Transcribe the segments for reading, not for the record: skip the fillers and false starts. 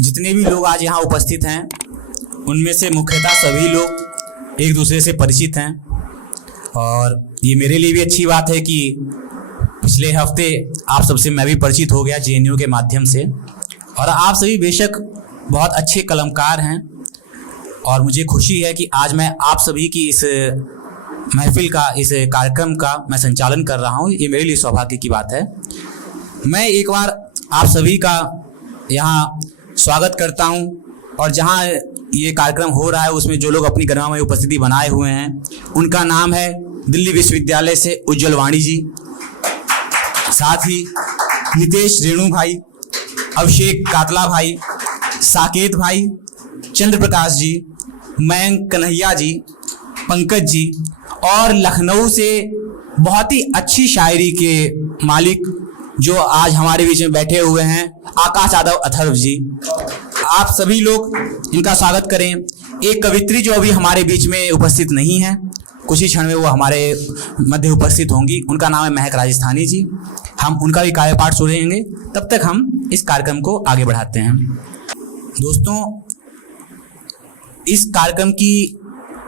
जितने भी लोग आज यहाँ उपस्थित हैं उनमें से मुख्यतः सभी लोग एक दूसरे से परिचित हैं और ये मेरे लिए भी अच्छी बात है कि पिछले हफ्ते आप सबसे मैं भी परिचित हो गया जेएनयू के माध्यम से। और आप सभी बेशक बहुत अच्छे कलमकार हैं और मुझे खुशी है कि आज मैं आप सभी की इस महफिल का, इस कार्यक्रम का मैं संचालन कर रहा हूँ। ये मेरे लिए सौभाग्य की बात है। मैं एक बार आप सभी का यहाँ स्वागत करता हूँ और जहाँ ये कार्यक्रम हो रहा है उसमें जो लोग अपनी गरिमामय उपस्थिति बनाए हुए हैं उनका नाम है दिल्ली विश्वविद्यालय से उज्ज्वल वाणी जी, साथ ही नितेश रेणु भाई, अभिषेक कातला भाई, साकेत भाई, चंद्र प्रकाश जी, मयंक कन्हैया जी, पंकज जी और लखनऊ से बहुत ही अच्छी शायरी के मालिक जो आज हमारे बीच में बैठे हुए हैं आकाश यादव अथर्व जी। आप सभी लोग इनका स्वागत करें। एक कवित्री जो अभी हमारे बीच में उपस्थित नहीं है, कुछ ही क्षण में वो हमारे मध्य उपस्थित होंगी, उनका नाम है महक राजस्थानी जी। हम उनका भी कार्यपाठ सुनेंगे, तब तक हम इस कार्यक्रम को आगे बढ़ाते हैं। दोस्तों, इस कार्यक्रम की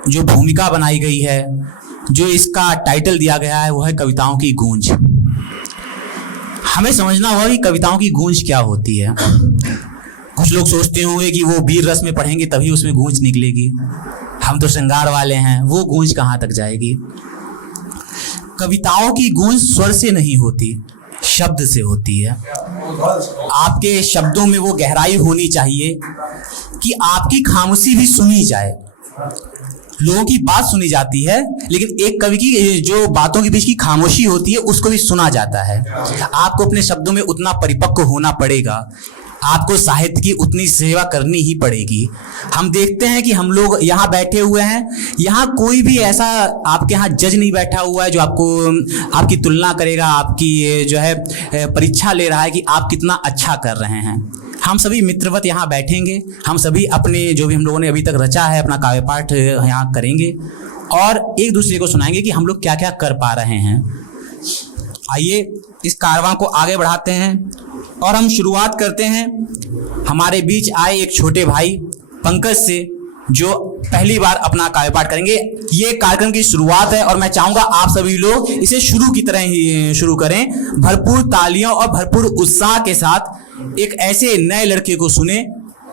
जो भूमिका बनाई गई है, जो इसका टाइटल दिया गया है, वो है कविताओं की गूंज। हमें समझना होगा कि कविताओं की गूंज क्या होती है। कुछ लोग सोचते होंगे कि वो वीर रस में पढ़ेंगे तभी उसमें गूंज निकलेगी। हम तो श्रृंगार वाले हैं, वो गूंज कहाँ तक जाएगी। कविताओं की गूंज स्वर से नहीं होती, शब्द से होती है। आपके शब्दों में वो गहराई होनी चाहिए कि आपकी खामोशी भी सुनी जाए। लोगों की बात सुनी जाती है, लेकिन एक कवि की जो बातों के बीच की खामोशी होती है उसको भी सुना जाता है। आपको अपने शब्दों में उतना परिपक्व होना पड़ेगा, आपको साहित्य की उतनी सेवा करनी ही पड़ेगी। हम देखते हैं कि हम लोग यहाँ बैठे हुए हैं, यहाँ कोई भी ऐसा आपके यहाँ जज नहीं बैठा हुआ है जो आपको आपकी तुलना करेगा, आपकी जो है परीक्षा ले रहा है कि आप कितना अच्छा कर रहे हैं। हम सभी मित्रवत यहाँ बैठेंगे, हम सभी अपने जो भी हम लोगों ने अभी तक रचा है अपना काव्यपाठ यहाँ करेंगे और एक दूसरे को सुनाएंगे कि हम लोग क्या क्या कर पा रहे हैं। आइए इस कारवां को आगे बढ़ाते हैं और हम शुरुआत करते हैं हमारे बीच आए एक छोटे भाई पंकज से, जो पहली बार अपना काव्यपाठ करेंगे। ये कार्यक्रम की शुरुआत है और मैं चाहूँगा आप सभी लोग इसे शुरू की तरह ही शुरू करें, भरपूर तालियों और भरपूर उत्साह के साथ एक ऐसे नए लड़के को सुने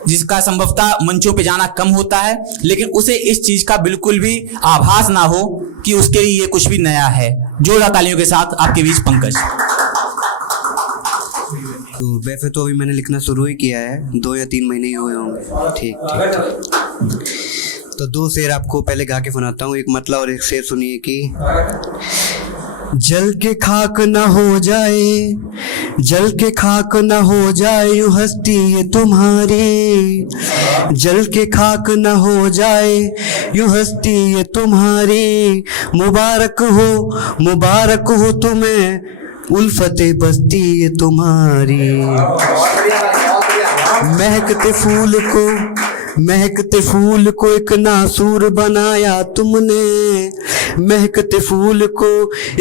जिसका संभवतः मंचों पे जाना कम होता है, लेकिन उसे इस चीज का बिल्कुल भी आभास ना हो कि उसके लिए ये कुछ भी नया है। जोरदार तालियों के साथ आपके बीच पंकज। तो वैसे तो अभी मैंने लिखना शुरू ही किया है, 2 या 3 महीने ही हुए होंगे। ठीक। तो 2 शेर आपको पहले गा के सुनाता हूँ, एक मतला और एक शेर सुनिए कि जल के खाक न हो जाए, जल के खाक न हो जाए यूं हस्ती ये तुम्हारी, जल के खाक न हो जाए यूं हस्ती ये तुम्हारी, मुबारक हो तुम्हें उल्फते बस्ती ये तुम्हारी। महकते फूल को एक नासूर बनाया तुमने, महकते फूल को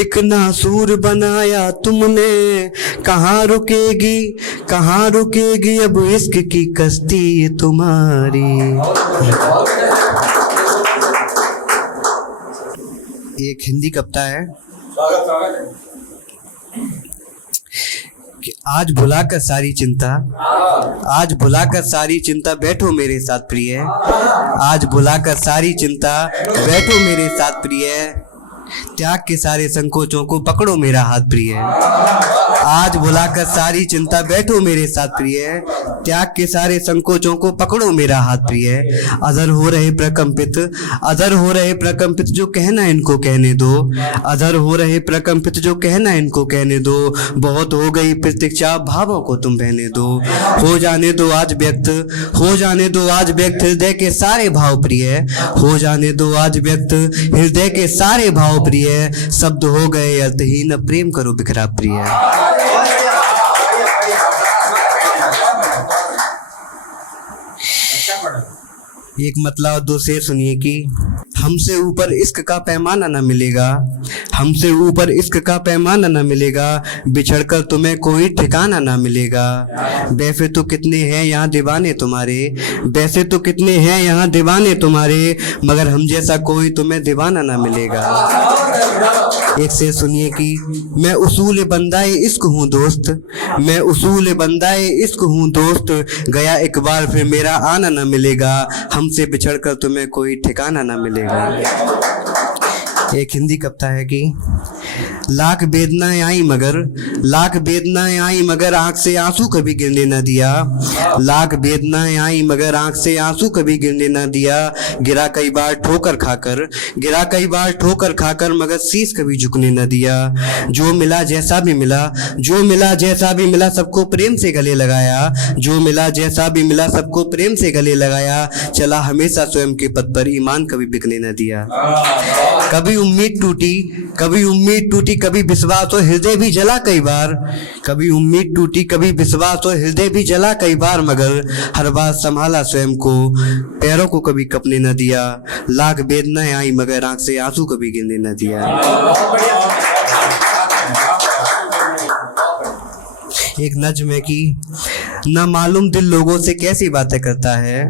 एक नासूर बनाया तुमने, कहाँ रुकेगी अब इश्क की कश्ती ये तुम्हारी। एक हिंदी कविता है कि आज भुलाकर सारी चिंता बैठो मेरे साथ प्रिय, आज भुलाकर सारी चिंता बैठो मेरे साथ प्रिय, त्याग के सारे संकोचों को पकड़ो मेरा हाथ प्रिय, आज भुलाकर सारी चिंता बैठो मेरे साथ प्रिय, त्याग के सारे संकोचों को पकड़ो मेरा हाथ प्रिय, अधर हो रहे प्रकंपित जो कहना इनको कहने दो, अधर हो रहे प्रकंपित जो कहना इनको कहने दो, बहुत हो गई प्रतीक्षा भावों को तुम बहने दो, हो जाने दो आज व्यक्त हृदय के सारे भाव प्रिय, हो जाने दो आज व्यक्त हृदय के सारे भाव प्रिय, शब्द हो गए अर्थहीन प्रेम करो बिखरा प्रिय। एक मतला और 2 शेर सुनिए कि हमसे ऊपर इश्क का पैमाना न मिलेगा, हमसे ऊपर इश्क का पैमाना ना मिलेगा, बिछड़कर तुम्हें कोई ठिकाना ना मिलेगा। वैसे तो कितने हैं यहाँ दीवाने तुम्हारे, वैसे तो कितने हैं यहाँ दीवाने तुम्हारे, मगर हम जैसा कोई तुम्हें दीवाना ना मिलेगा। एक से सुनिए कि मैं उसूल बंदाए इश्क हूँ दोस्त, मैं उसूल बंदाए इश्क हूँ दोस्त, गया एक बार फिर मेरा आना ना मिलेगा, हमसे बिछड़कर तुम्हें कोई ठिकाना ना मिलेगा। एक हिंदी कविता है कि लाख वेदनाएं आई मगर, लाख वेदनाएं आई मगर आंख से आंसू कभी गिरने न दिया, लाख वेदनाएं आई मगर आंख से आंसू कभी गिरने न दिया। गिरा कई बार ठोकर खाकर, गिरा कई बार ठोकर खाकर, मगर शीश कभी झुकने न दिया। जो मिला जैसा भी मिला, जो मिला जैसा भी मिला, सबको प्रेम से गले लगाया, जो मिला जैसा भी मिला, सबको प्रेम से गले लगाया। चला हमेशा स्वयं के पद पर, ईमान कभी बिकने न दिया। कभी उम्मीद टूटी, कभी उम्मीद टूटी, कभी विश्वास और हृदय भी जला कई बार, कभी उम्मीद टूटी, कभी विश्वास और हृदय भी जला कई बार, मगर हर बार संभाला स्वयं को, पैरों को कभी कपने न दिया। लाख वेदनाएं आई मगर आंख से आंसू कभी गिरने न दिया। एक नज्म है कि न मालूम दिल लोगों से कैसी बातें करता है,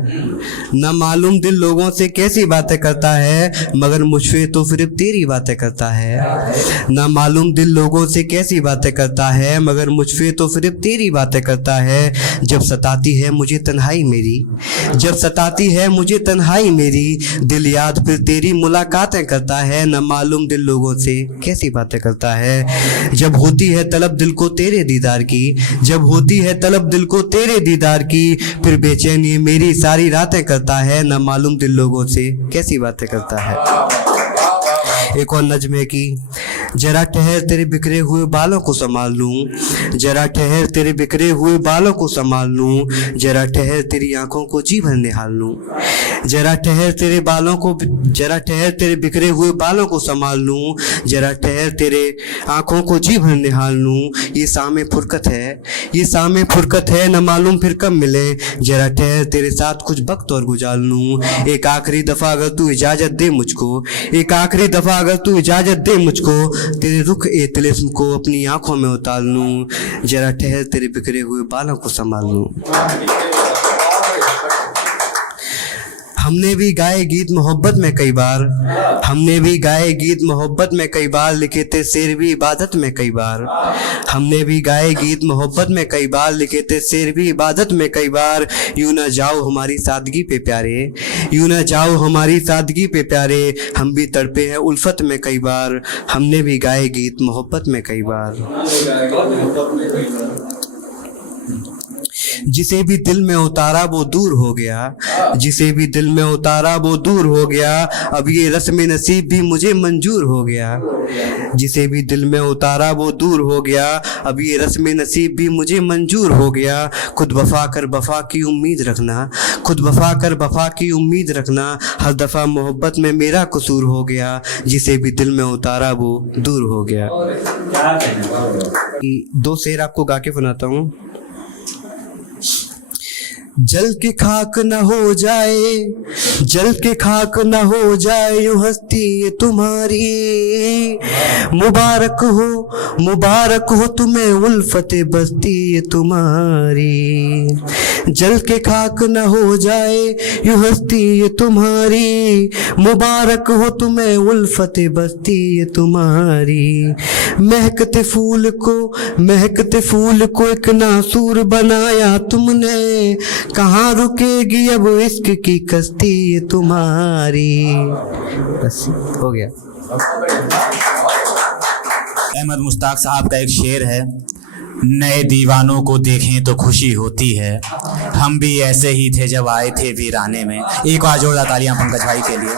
न मालूम दिल लोगों से कैसी बातें करता है, मगर मुझसे तो सिर्फ तेरी बातें करता है। न मालूम दिल लोगों से कैसी बातें करता है, मगर मुझसे तो सिर्फ तेरी बातें करता है। जब सताती है मुझे तन्हाई मेरी, जब सताती है मुझे तन्हाई मेरी, दिल याद फिर तेरी मुलाकातें करता है। न मालूम दिल लोगों से कैसी बातें करता है। जब होती है तलब दिल को तेरे दीदार की, जब होती है तलब दिल को तेरे दीदार की, फिर बेचैनी मेरी सारी रातें करता है। न मालूम दिल लोगों से कैसी बातें करता है। एक और नज्म है कि जरा ठहर तेरे बिखरे हुए बालों को संभाल लूं, जरा ठहर तेरे बिखरे हुए बालों को संभाल लूं, जरा ठहर तेरी आंखों को जी भर निहाल लूं, जरा ठहर तेरे बालों को, जरा ठहर तेरे बिखरे हुए बालों को संभाल लूं, जरा ठहर तेरे आंखों को जी भर निहाल लूं। ये सामे फुरकत है, ये सामे फुरकत है, न मालूम फिर कब मिले, जरा ठहर तेरे साथ कुछ वक्त और गुजार लूं। एक आखिरी दफा अगर तू इजाजत दे मुझको, एक आखिरी दफा अगर तू इजाजत दे मुझको, तेरे रुख ए तिलिस्म को अपनी आंखों में उतार लूं, जरा ठहर तेरे बिखरे हुए बालों को संभाल लूं। हमने भी गाए गीत मोहब्बत में कई बार, हमने भी गाए गीत मोहब्बत में कई बार, लिखे थे शेर भी इबादत में कई बार। हमने भी गाए गीत मोहब्बत में कई बार, लिखे थे शेर भी इबादत में कई बार। यूं ना जाओ हमारी सादगी पे प्यारे, यूं ना जाओ हमारी सादगी पे प्यारे, हम भी तड़पे हैं उल्फत में कई बार। हमने भी गाए गीत मोहब्बत में कई बार। जिसे भी दिल में उतारा वो दूर हो गया, जिसे भी दिल में उतारा वो दूर हो गया, अब ये रस्म नसीब भी मुझे मंजूर हो गया। जिसे भी दिल में उतारा वो दूर हो गया, अब ये रस्म नसीब भी मुझे मंजूर हो गया। खुद वफा कर वफा की उम्मीद रखना, खुद वफा कर वफा की उम्मीद रखना, हर दफ़ा मोहब्बत में मेरा कसूर हो गया। जिसे भी दिल में उतारा वो दूर हो गया। दो शेर आपको गा के सुनाता हूँ। जल के खाक न हो जाए, जल के खाक न हो जाए यूं हस्ती ये तुम्हारी, मुबारक हो, मुबारक हो तुम्हें उल्फते बस्ती ये तुम्हारी। जल के खाक न हो जाए यूं हस्ती ये तुम्हारी, मुबारक हो तुम्हें उल्फते बस्ती ये तुम्हारी। महकते फूल को, महकते फूल को एक नासूर बनाया तुमने, कहाँ रुकेगी अब इश्क की कश्ती ये तुम्हारी। बस हो गया। अहमद मुश्ताक साहब का एक शेर है, नए दीवानों को देखें तो खुशी होती है, हम भी ऐसे ही थे जब आए थे वीराने में। एक बार जोरदार तालियां पंकज भाई के लिए।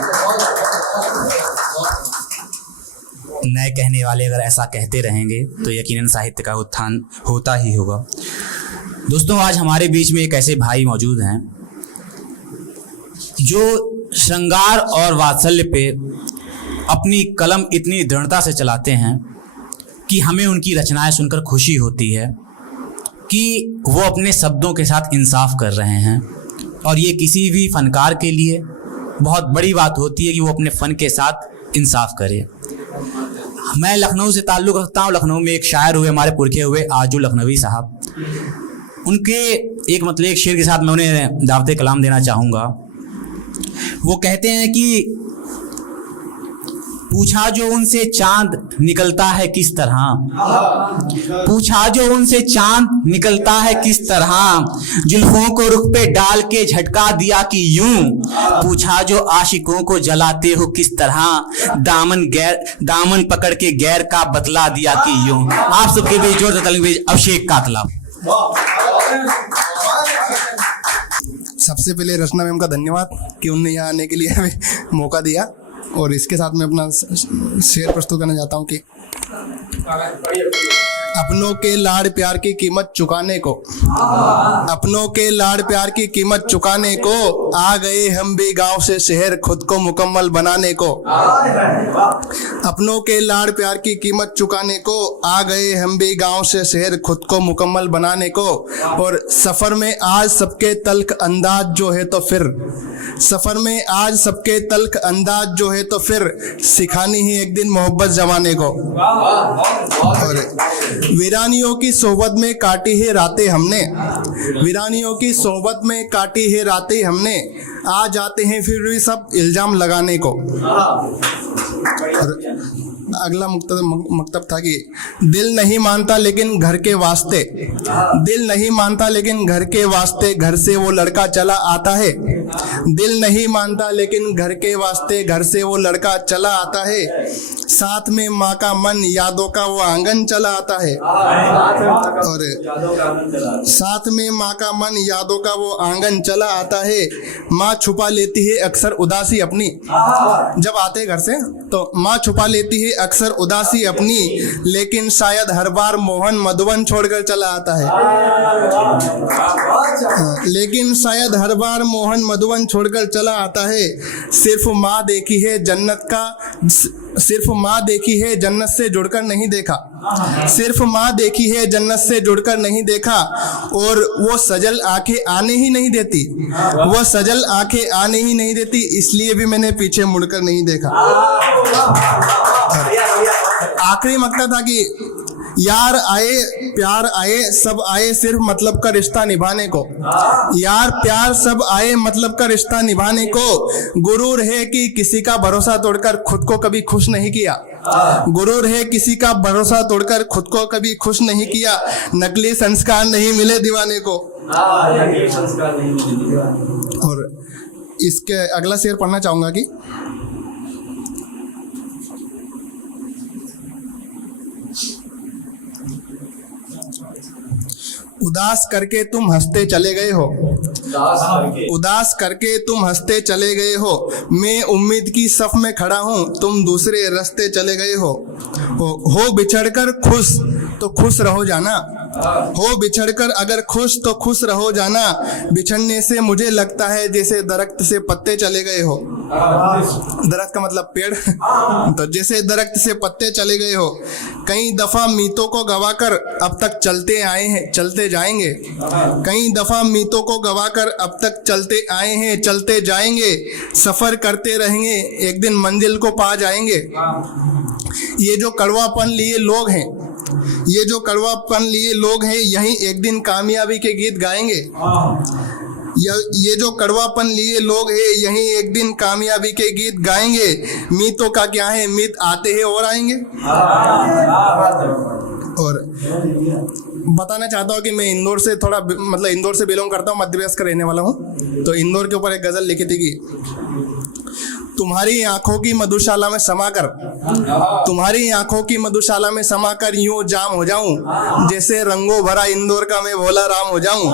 नए कहने वाले अगर ऐसा कहते रहेंगे तो यकीनन साहित्य का उत्थान होता ही होगा। दोस्तों, आज हमारे बीच में एक ऐसे भाई मौजूद हैं जो श्रृंगार और वात्सल्य पे अपनी कलम इतनी दृढ़ता से चलाते हैं कि हमें उनकी रचनाएं सुनकर खुशी होती है कि वो अपने शब्दों के साथ इंसाफ कर रहे हैं। और ये किसी भी फनकार के लिए बहुत बड़ी बात होती है कि वो अपने फ़न के साथ इंसाफ करे। मैं लखनऊ से ताल्लुक़ रखता हूँ। लखनऊ में एक शायर हुए, हमारे पुरखे हुए आजू लखनवी साहब। उनके एक शेर के साथ मैं उन्हें दावत कलाम देना चाहूँगा। वो कहते हैं कि पूछा जो उनसे चांद निकलता है किस तरह, पूछा जो उनसे चांद निकलता है किस तरह, जुल्फों को रुख पे डाल के झटका दिया कि यूं, पूछा जो आशिकों को जलाते हो किस तरह, दामन पकड़ के गैर का बतला दिया कि यूं। आप सबके बीच जोर से अभिषेक कातला। सबसे पहले रचना मैम का धन्यवाद कि उनने यहाँ आने के लिए हमें मौका दिया, और इसके साथ मैं अपना शेर प्रस्तुत करना चाहता हूँ कि अपनों के लाड़ प्यार की कीमत चुकाने को, अपनों के लाड़ प्यार की कीमत चुकाने को आ गए हम भी गांव से शहर खुद को मुकम्मल बनाने को, अपनों के लाड़ प्यार की कीमत चुकाने को आ गए हम भी गांव से शहर खुद को मुकम्मल बनाने को। और सफ़र में आज सबके तल्ख अंदाज जो है तो फिर, सफ़र में आज सबके तल्ख अंदाज जो है तो फिर सिखानी ही एक दिन मोहब्बत जमाने को। और वीरानियों की सोहबत में काटी है रातें हमने, वीरानियों की सोहबत में काटी है रातें हमने, आ जाते हैं फिर भी सब इल्ज़ाम लगाने को। और अगला मकतब था कि दिल नहीं मानता लेकिन घर के वास्ते, दिल नहीं मानता लेकिन घर के वास्ते घर से वो लड़का चला आता है, दिल नहीं मानता लेकिन घर के वास्ते घर से वो लड़का चला आता है, साथ में माँ का मन यादों का वो आंगन चला आता है। और साथ में माँ का मन यादों का वो आंगन चला आता है, माँ छुपा लेती है अक्सर उदासी अपनी, जब आते घर से तो माँ छुपा लेती है अक्सर उदासी अपनी, लेकिन शायद हर बार मोहन मधुबन छोड़कर चला आता है, लेकिन शायद हर बार मोहन मधुबन छोड़कर चला आता है। सिर्फ माँ देखी है जन्नत का, सिर्फ माँ देखी है जन्नत से जुड़कर नहीं देखा, सिर्फ माँ देखी है जन्नत से जुड़कर नहीं देखा, और वो सजल आंखें आने ही नहीं देती, वो सजल आंखें आने ही नहीं देती, इसलिए भी मैंने पीछे मुड़कर नहीं देखा। आखिरी मकसद था कि यार आए प्यार आए सब आए सिर्फ मतलब का रिश्ता निभाने को, यार प्यार सब आए मतलब का रिश्ता निभाने को, गुरूर है कि किसी का भरोसा तोड़कर खुद को कभी खुश नहीं किया, गुरूर है किसी का भरोसा तोड़कर खुद को कभी खुश नहीं किया, नकली संस्कार नहीं मिले दीवाने को। और इसके अगला शेर पढ़ना चाहूंगा कि उदास करके तुम हंसते चले गए हो, उदास करके तुम हंसते चले गए हो, मैं उम्मीद की सफ में खड़ा हूँ तुम दूसरे रास्ते चले गए हो बिछड़कर खुश तो खुश रहो जाना, हो बिछड़कर अगर खुश तो खुश रहो जाना, बिछड़ने से मुझे लगता है जैसे दरख्त से पत्ते चले गए हो, दरख्त का मतलब पेड़, तो जैसे दरख्त से पत्ते चले गए हो, कई दफा मीतों को गवाकर अब तक चलते आए हैं चलते जाएंगे, कई दफा मीतों को गवाकर अब तक चलते आए हैं चलते जाएंगे, सफर करते रहेंगे एक दिन मंजिल को पा जाएंगे। ये जो कड़वापन लिए लोग हैं, ये जो कड़वापन लिए लोग हैं यही एक दिन कामयाबी के गीत गाएंगे, ये जो कड़वापन लिए लोग हैं यही एक दिन कामयाबी के गीत गाएंगे, मीतों का क्या है मीत आते हैं और आएंगे। और बताना चाहता हूँ कि मैं इंदौर से थोड़ा इंदौर से बिलोंग करता हूँ, मध्य प्रदेश का रहने वाला हूँ। तो इंदौर के ऊपर एक गज़ल लिखी थी कि तुम्हारी आंखों की मधुशाला में समाकर, तुम्हारी आंखों की मधुशाला में समाकर यूं जाम हो जाऊं, जैसे रंगों भरा इंदौर का मैं भोला राम हो जाऊं।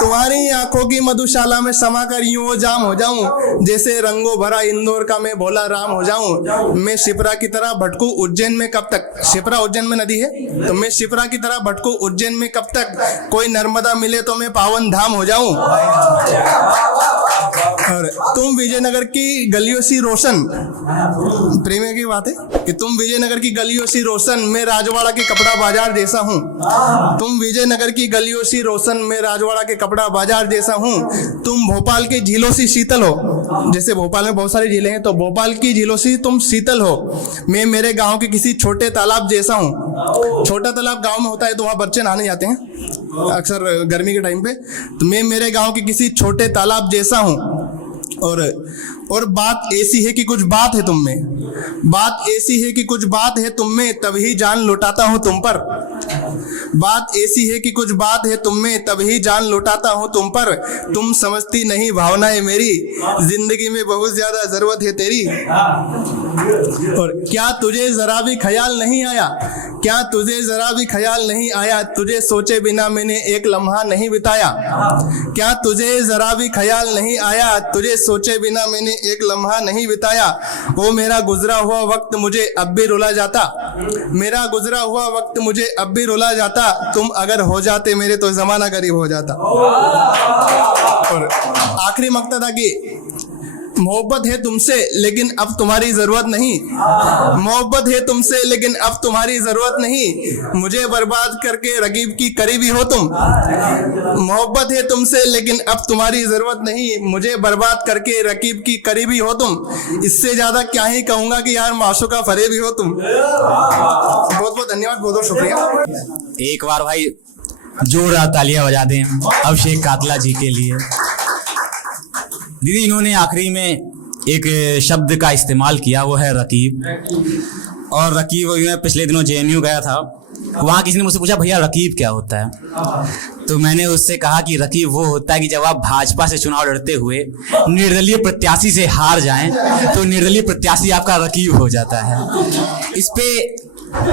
तुम्हारी आंखों की मधुशाला में समाकर यूं जाम हो जाऊं, जैसे रंगों भरा इंदौर का मैं भोला राम हो जाऊं। मैं शिप्रा की तरह भटकूं उज्जैन में कब तक, शिप्रा उज्जैन में नदी है, तो मैं शिप्रा की तरह भटकूं उज्जैन में कब तक, कोई नर्मदा मिले तो मैं पावन धाम हो जाऊं। और तुम विजयनगर की गलियों सी रोशन, प्रेम की बात है कि तुम विजयनगर की गलियों सी रोशन, मैं राजवाड़ा के कपड़ा बाजार जैसा हूँ। तुम विजयनगर की गलियों सी रोशन, मैं राजवाड़ा के कपड़ा बाजार जैसा हूँ। तुम भोपाल की झीलों सी शीतल हो, जैसे भोपाल में बहुत सारी झीलें हैं, तो भोपाल की झीलों सी तुम शीतल हो। मैं मेरे गांव के किसी छोटे तालाब जैसा हूँ। छोटा तालाब गांव में होता है तो वहाँ बच्चे नहाने जाते हैं अक्सर गर्मी के टाइम पे। तो मैं मेरे गांव के किसी छोटे तालाब जैसा हूँ। और बात ऐसी है कि कुछ बात है तुम में, बात ऐसी है कि कुछ बात है तुम में, तभी जान लौटाता हूँ तुम पर। बात ऐसी है कि कुछ बात है तुम में, तभी जान लौटाता हूँ तुम पर। तुम समझती नहीं भावनाएं मेरी, जिंदगी में बहुत ज्यादा जरूरत है तेरी। और क्या तुझे जरा भी ख्याल नहीं आया, क्या तुझे जरा भी ख्याल नहीं आया, तुझे सोचे बिना मैंने एक लम्हा नहीं बिताया। क्या तुझे जरा भी ख्याल नहीं आया, तुझे सोचे बिना मैंने एक लम्हा नहीं बिताया। वो मेरा गुजरा हुआ वक्त मुझे अब भी रुला जाता, मेरा गुजरा हुआ वक्त मुझे अब भी रुला जाता। तुम अगर हो जाते मेरे तो जमाना करीब हो जाता। और आखिरी मकता था कि मोहब्बत है तुमसे लेकिन अब तुम्हारी जरूरत नहीं, मोहब्बत है तुमसे लेकिन अब तुम्हारी जरूरत नहीं। मुझे बर्बाद करके रकीब की करीबी हो तुम। मोहब्बत है तुमसे लेकिन अब तुम्हारी जरूरत नहीं, मुझे बर्बाद करके रकीब की करीबी हो तुम। इससे ज्यादा क्या ही कहूंगा कि यार माशूका फरेबी हो तुम। बहुत बहुत धन्यवाद, बहुत बहुत शुक्रिया। एक बार भाई जोरदार तालियां बजा दें अभिषेक कातला जी के लिए। दीदी इन्होंने आखिरी में एक शब्द का इस्तेमाल किया, वो है रकीब। और रकीब मैं पिछले दिनों JNU गया था, वहाँ किसी ने मुझसे पूछा भैया रकीब क्या होता है। तो मैंने उससे कहा कि रकीब वो होता है कि जब आप भाजपा से चुनाव लड़ते हुए निर्दलीय प्रत्याशी से हार जाएं तो निर्दलीय प्रत्याशी आपका रकीब हो जाता है। इस पे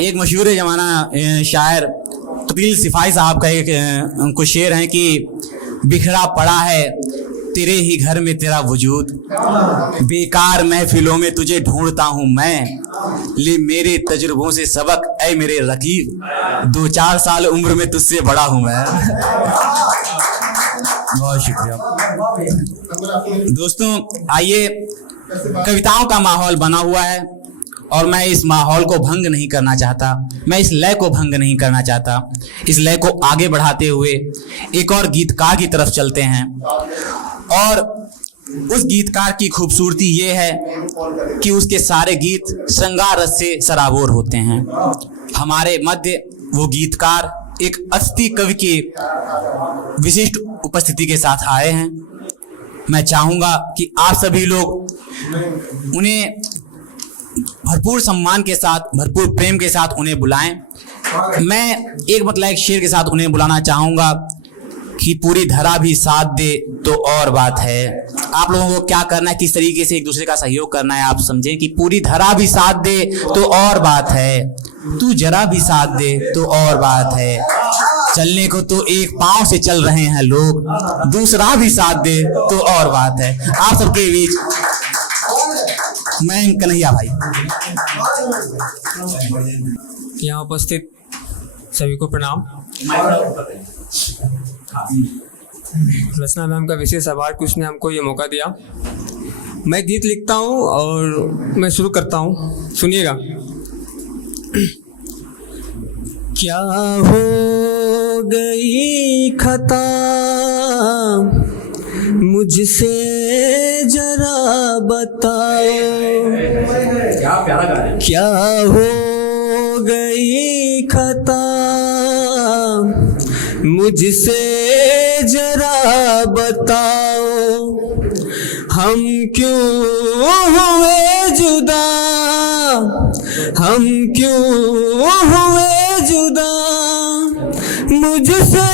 एक मशहूर जमाना शायर तब्दील सिफाही साहब का एक कुछ शेर है कि बिखरा पड़ा है तेरे ही घर में तेरा वजूद, बेकार महफिलों में तुझे ढूंढता हूँ मैं, ले मेरे तजुर्बों से सबक ऐ मेरे रकीब, 2-4 साल उम्र में तुझसे बड़ा हूँ मैं। बहुत शुक्रिया दोस्तों। आइए, कविताओं का माहौल बना हुआ है और मैं इस माहौल को भंग नहीं करना चाहता, मैं इस लय को भंग नहीं करना चाहता। इस लय को आगे बढ़ाते हुए एक और गीतकार की तरफ चलते हैं। और उस गीतकार की खूबसूरती ये है कि उसके सारे गीत श्रृंगार रस से सराबोर होते हैं। हमारे मध्य वो गीतकार एक अतिथि कवि की विशिष्ट उपस्थिति के साथ आए हैं। मैं चाहूँगा कि आप सभी लोग उन्हें भरपूर सम्मान के साथ, भरपूर प्रेम के साथ उन्हें बुलाएं। मैं एक शेर के साथ उन्हें बुलाना चाहूँगा कि पूरी धरा भी साथ दे तो और बात है। आप लोगों को क्या करना है, किस तरीके से एक दूसरे का सहयोग करना है, आप समझें कि पूरी धरा भी साथ दे तो और बात है, तू जरा भी साथ दे तो और बात है, चलने को तो एक पांव से चल रहे हैं लोग, दूसरा भी साथ दे तो और बात है। आप सबके बीच मैं कन्हैया भाई। यहाँ उपस्थित सभी को प्रणाम। रचना नाम का विशेष आभार कि उसने हमको ये मौका दिया। मैं गीत लिखता हूँ और मैं शुरू करता हूँ, सुनिएगा। क्या हो गई खता मुझसे जरा बताओ, क्या हो गई खता मुझसे जरा बताओ, हम क्यों हुए जुदा, हम क्यों हुए जुदा, मुझसे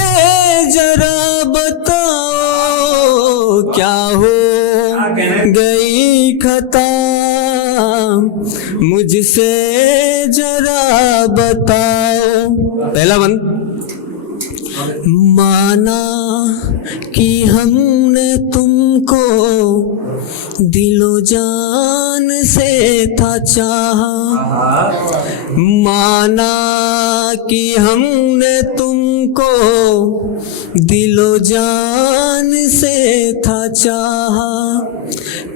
जरा बताओ, क्या हो गई खता मुझसे जरा बताओ। पहला बंद। माना कि हमने तुमको दिलो जान से था चाहा, माना कि हमने तुमको दिलो जान से था चाहा,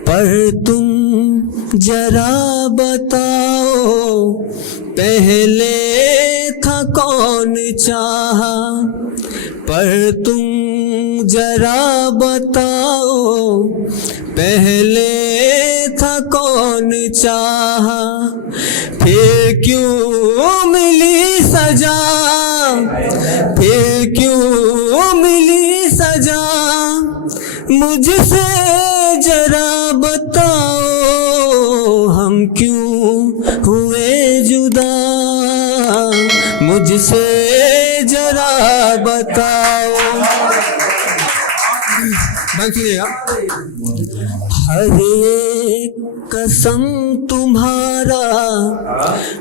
पर तुम जरा बताओ पहले था कौन चाहा, पर तुम जरा बताओ पहले था कौन चाहा। फिर क्यों मिली सजा, फिर क्यों मिली सजा, मुझसे जरा बताओ हम क्यों हुए जुदा, मुझसे जरा बताओ। बंद कीजिएगा। हर एक कसम तुम्हारा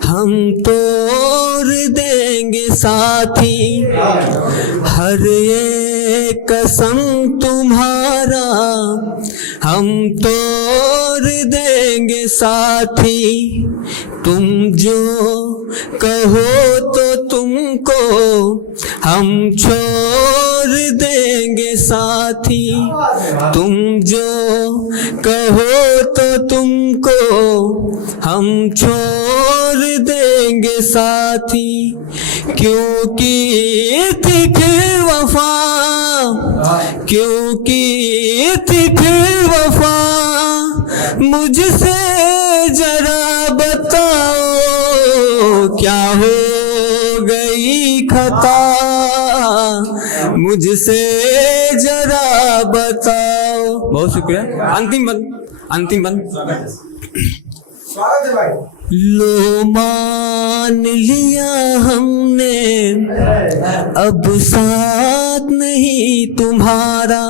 हम तोड़ देंगे साथी, हर एक कसम तुम्हारा हम तोड़ देंगे साथी। तुम जो कहो तो तुमको हम छोड़ देंगे साथी, तुम जो कहो तो तुमको हम छोड़ देंगे साथी। क्योंकि थी फिर वफा, क्योंकि थी फिर वफा, मुझसे जरा बताओ क्या हो गई खता, मुझसे जरा बताओ। बहुत शुक्रिया। अंतिम बंद, अंतिम बंद। लो मान लिया हमने अब साथ नहीं तुम्हारा,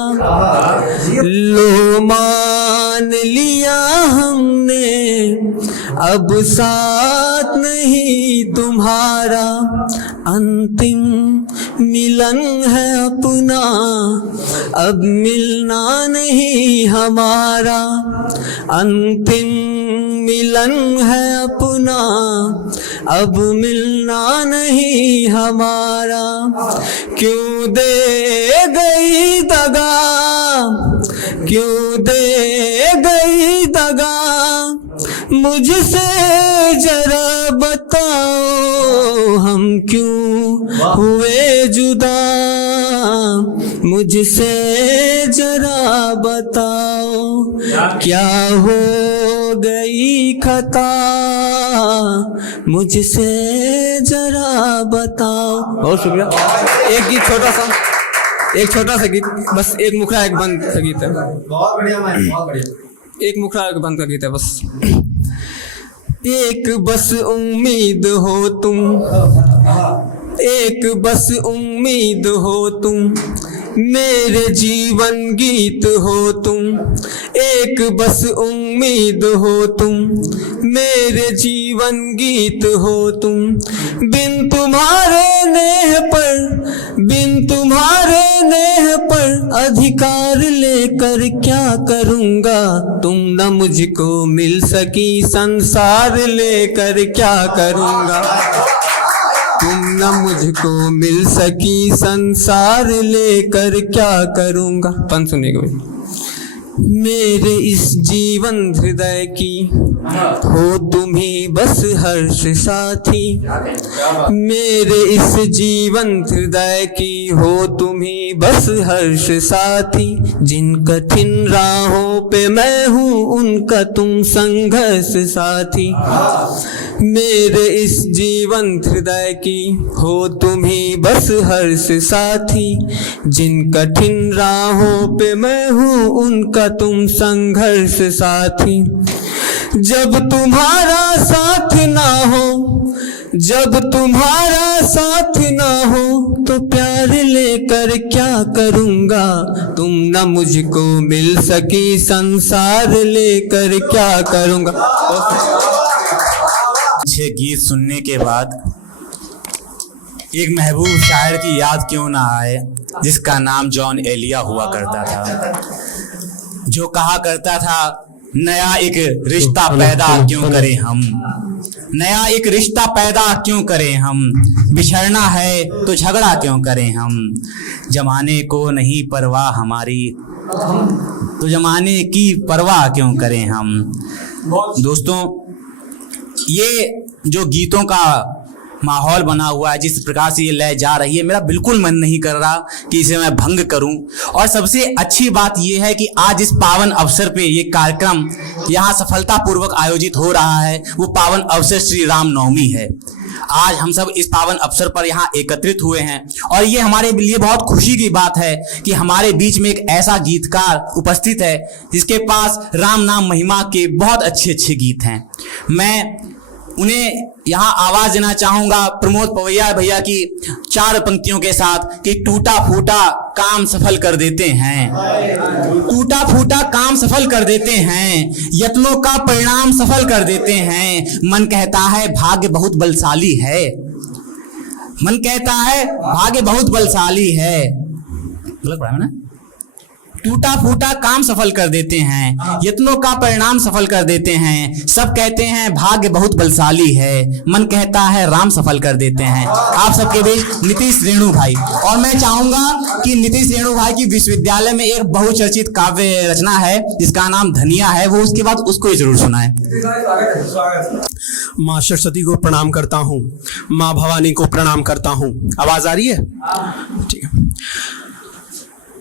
लो मान लिया हमने अब साथ नहीं तुम्हारा। अंतिम मिलन है अपना अब मिलना नहीं हमारा, अंतिम मिलन है अपना अब मिलना नहीं हमारा। क्यों दे गई दगा, क्यों दे गई दगा, मुझसे जरा बताओ हम क्यों हुए जुदा, मुझसे जरा बताओ क्या हो गई खता, मुझसे जरा बताओ। बहुत शुक्रिया। एक गीत छोटा सा, एक छोटा सा गीत, बस एक मुखड़ा एक बंद का गीत है। बहुत बढ़िया भाई, बहुत बढ़िया। एक मुखड़ा एक बंद का गीत है बस। एक बस उम्मीद हो तुम, एक बस उम्मीद हो तुम, मेरे जीवन गीत हो तुम, एक बस उम्मीद हो तुम, मेरे जीवन गीत हो तुम। बिन तुम्हारे नेह पर, बिन तुम्हारे नेह पर अधिकार लेकर क्या करूँगा, तुम न मुझको मिल सकी संसार लेकर क्या करूँगा, तुम न मुझको मिल सकी संसार लेकर क्या करूँगा। पन सुनिएगा भाई। मेरे इस जीवन हृदय की हो तुम ही बस हर्ष साथी, मेरे इस जीवन हृदय की हो तुम ही बस हर्ष साथी। जिन कठिन राहों पे मैं हूँ उनका तुम संघर्ष साथी, मेरे इस जीवन हृदय की हो तुम ही बस हर्ष साथी। जिन कठिन राहों पे मैं हूँ उनका तुम संघर्ष साथी। जब तुम्हारा साथ ना हो, जब तुम्हारा साथ ना हो तो प्यार लेकर क्या करूँगा, तुम न मुझको मिल सकी संसार लेकर क्या करूँगा। अच्छे गीत सुनने के बाद एक महबूब शायर की याद क्यों ना आए, जिसका नाम जॉन एलिया हुआ करता था, जो कहा करता था नया एक रिश्ता पैदा क्यों करें हम, नया एक रिश्ता पैदा क्यों करें हम, बिछड़ना है तो झगड़ा क्यों करें हम, जमाने को नहीं परवाह हमारी, तो जमाने की परवाह क्यों करें हम। दोस्तों, ये जो गीतों का माहौल बना हुआ है, जिस प्रकार से ये लय जा रही है, मेरा बिल्कुल मन नहीं कर रहा कि इसे मैं भंग करूं। और सबसे अच्छी बात ये है कि आज इस पावन अवसर पे ये कार्यक्रम यहाँ सफलतापूर्वक आयोजित हो रहा है। वो पावन अवसर श्री राम नवमी है। आज हम सब इस पावन अवसर पर यहाँ एकत्रित हुए हैं और ये हमारे लिए बहुत खुशी की बात है कि हमारे बीच में एक ऐसा गीतकार उपस्थित है जिसके पास राम नाम महिमा के बहुत अच्छे अच्छे गीत हैं। मैं उन्हें यहाँ आवाज देना चाहूंगा प्रमोद पवैया भैया की 4 पंक्तियों के साथ कि टूटा फूटा काम सफल कर देते हैं, टूटा फूटा काम सफल कर देते हैं, यत्नों का परिणाम सफल कर देते हैं। मन कहता है भाग्य बहुत बलशाली है, मन कहता है भाग्य बहुत बलशाली है। गलत पढ़ा मैंने? टूटा फूटा काम सफल कर देते हैं, यत्नों का परिणाम सफल कर देते हैं। सब कहते हैं भाग्य बहुत बलशाली है, मन कहता है राम सफल कर देते हैं। आप सबके बीच नीतीश रेणु भाई। और मैं चाहूंगा कि नीतीश रेणु भाई की विश्वविद्यालय में एक बहुचर्चित काव्य रचना है जिसका नाम धनिया है, वो उसके बाद उसको ही जरूर सुनाए। माँ सरस्वती को प्रणाम करता हूँ, माँ भवानी को प्रणाम करता हूँ। आवाज आ रही है? ठीक है।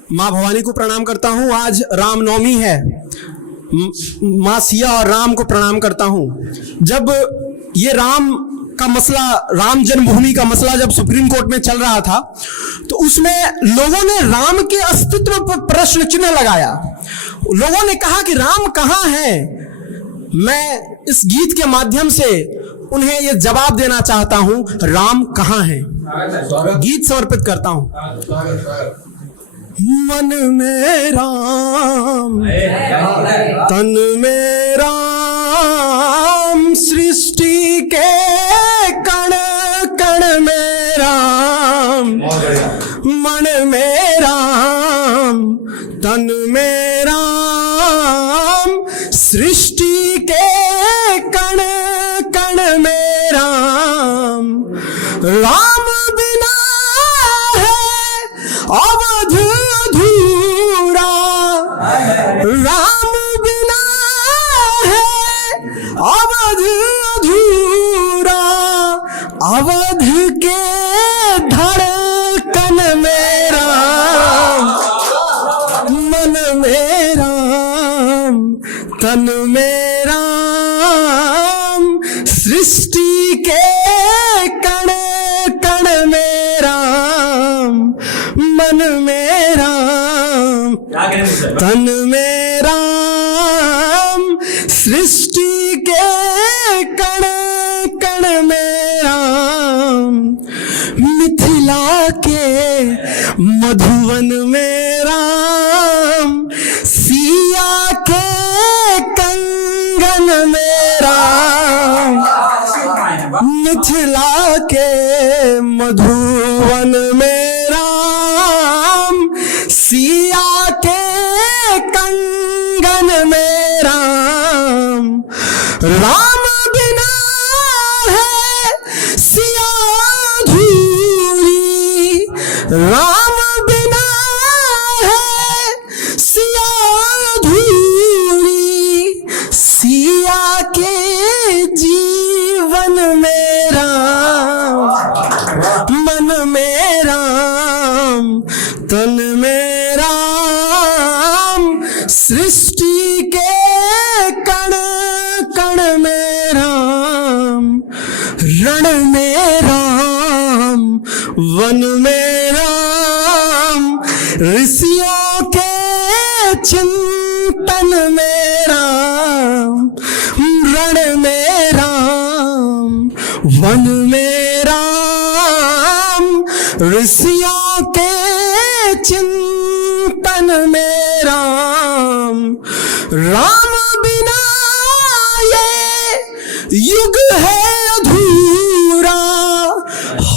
माँ भवानी को प्रणाम करता हूँ। आज रामनवमी है। माँ सिया और राम को प्रणाम करता हूँ। जब ये राम का मसला, राम जन्मभूमि का मसला जब सुप्रीम कोर्ट में चल रहा था तो उसमें लोगों ने राम के अस्तित्व पर प्रश्न चिन्ह लगाया। लोगों ने कहा कि राम कहाँ है। मैं इस गीत के माध्यम से उन्हें ये जवाब देना चाहता हूँ, राम कहाँ है। गीत समर्पित करता हूँ। मन में राम, तन में राम, सृष्टि के कण कण में राम। मन में राम, तन में राम, सृष्टि के कण कण में राम। राम बिना है अवध अधूरा, राम बिना है अवध अधूरा। अवध के धड़कन में राम, मन में राम, तन में राम, सृष्टि के कण कण में राम। मन में राम, तन में राम, सृष्टि के कण कण में राम। मिथिला के मधुवन में राम, सिया के कंगन में राम। मिथिला के मधुवन में राम, सिया के कंगन में राम। राम बिना है सिया अधूरी, राम बिना है सिया अधूरी। सिया के जीवन में राम, मन में राम, तन में राम, सृष्टि के कण कण में राम। रण में राम, वन में राम, ऋषियों के चिंतन में राम। रण में राम, वन में राम, ऋषियों के चिंतन में राम। राम बिना ये युग है अधूरा,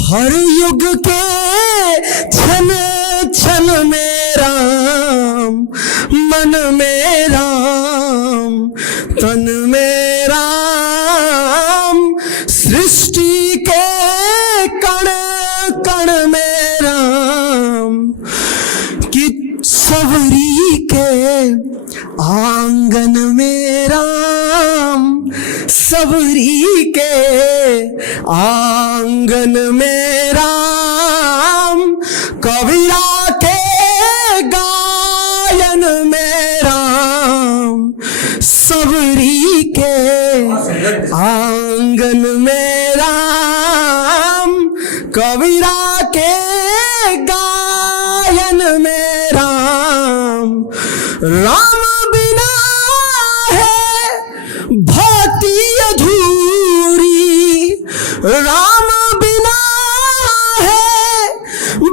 हर युग के क्षण क्षण में राम। मन में राम, तन में राम, सबरी के आंगन में राम, सबरी के आंगन में राम, कबीरा के गायन में राम, सबरी के आंगन में राम, कबीरा के गायन में राम। राम बिना है भक्ति अधूरी, राम बिना है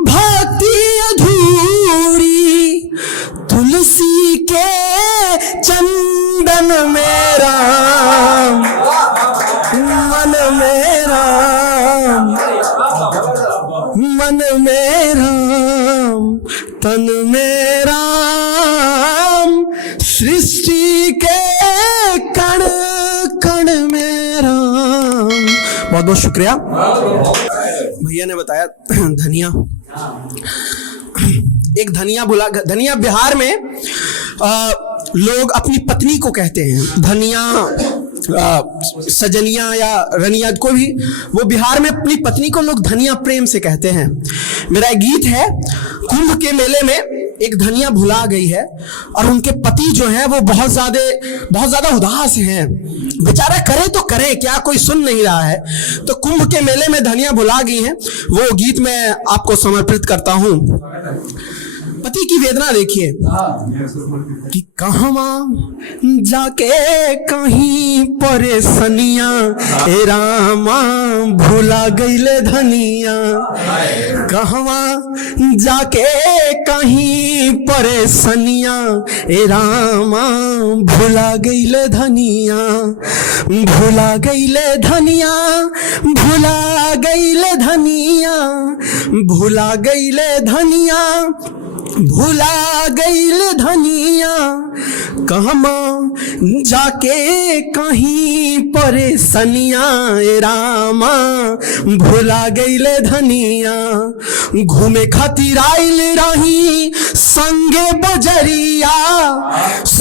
भक्ति अधूरी, तुलसी के चंदन में राम, मन में राम, मन में राम, तन में राम, सृष्टि के कण कण में राम। बहुत बहुत शुक्रिया। भैया ने बताया धनिया, एक धनिया बिहार में लोग अपनी पत्नी को कहते हैं धनिया, सजनिया या रनिया, कोई भी, वो बिहार में अपनी पत्नी को लोग धनिया प्रेम से कहते हैं। मेरा एक गीत है, कुंभ के मेले में एक धनिया भुला गई है और उनके पति जो है वो बहुत ज्यादा उदास हैं। बेचारा करे तो करे क्या, कोई सुन नहीं रहा है। तो कुंभ के मेले में धनिया भुला गई हैं, वो गीत मैं आपको समर्पित करता हूं। पति की वेदना देखिए कि कहवा जाके कहीं परेशानियां, ए रामा भुला गईले धनिया, कहवा जाके कहीं परेशानियां, ए रामा भुला गईले धनिया, भुला गईले धनिया, भुला गईले धनिया, भुला गईले धनिया, भुला गईल धनिया, कहमा जाके कहीं परेशानिया, ए रामा भुला गईल धनिया। घूमे खातिर आइल रही संगे बजरिया,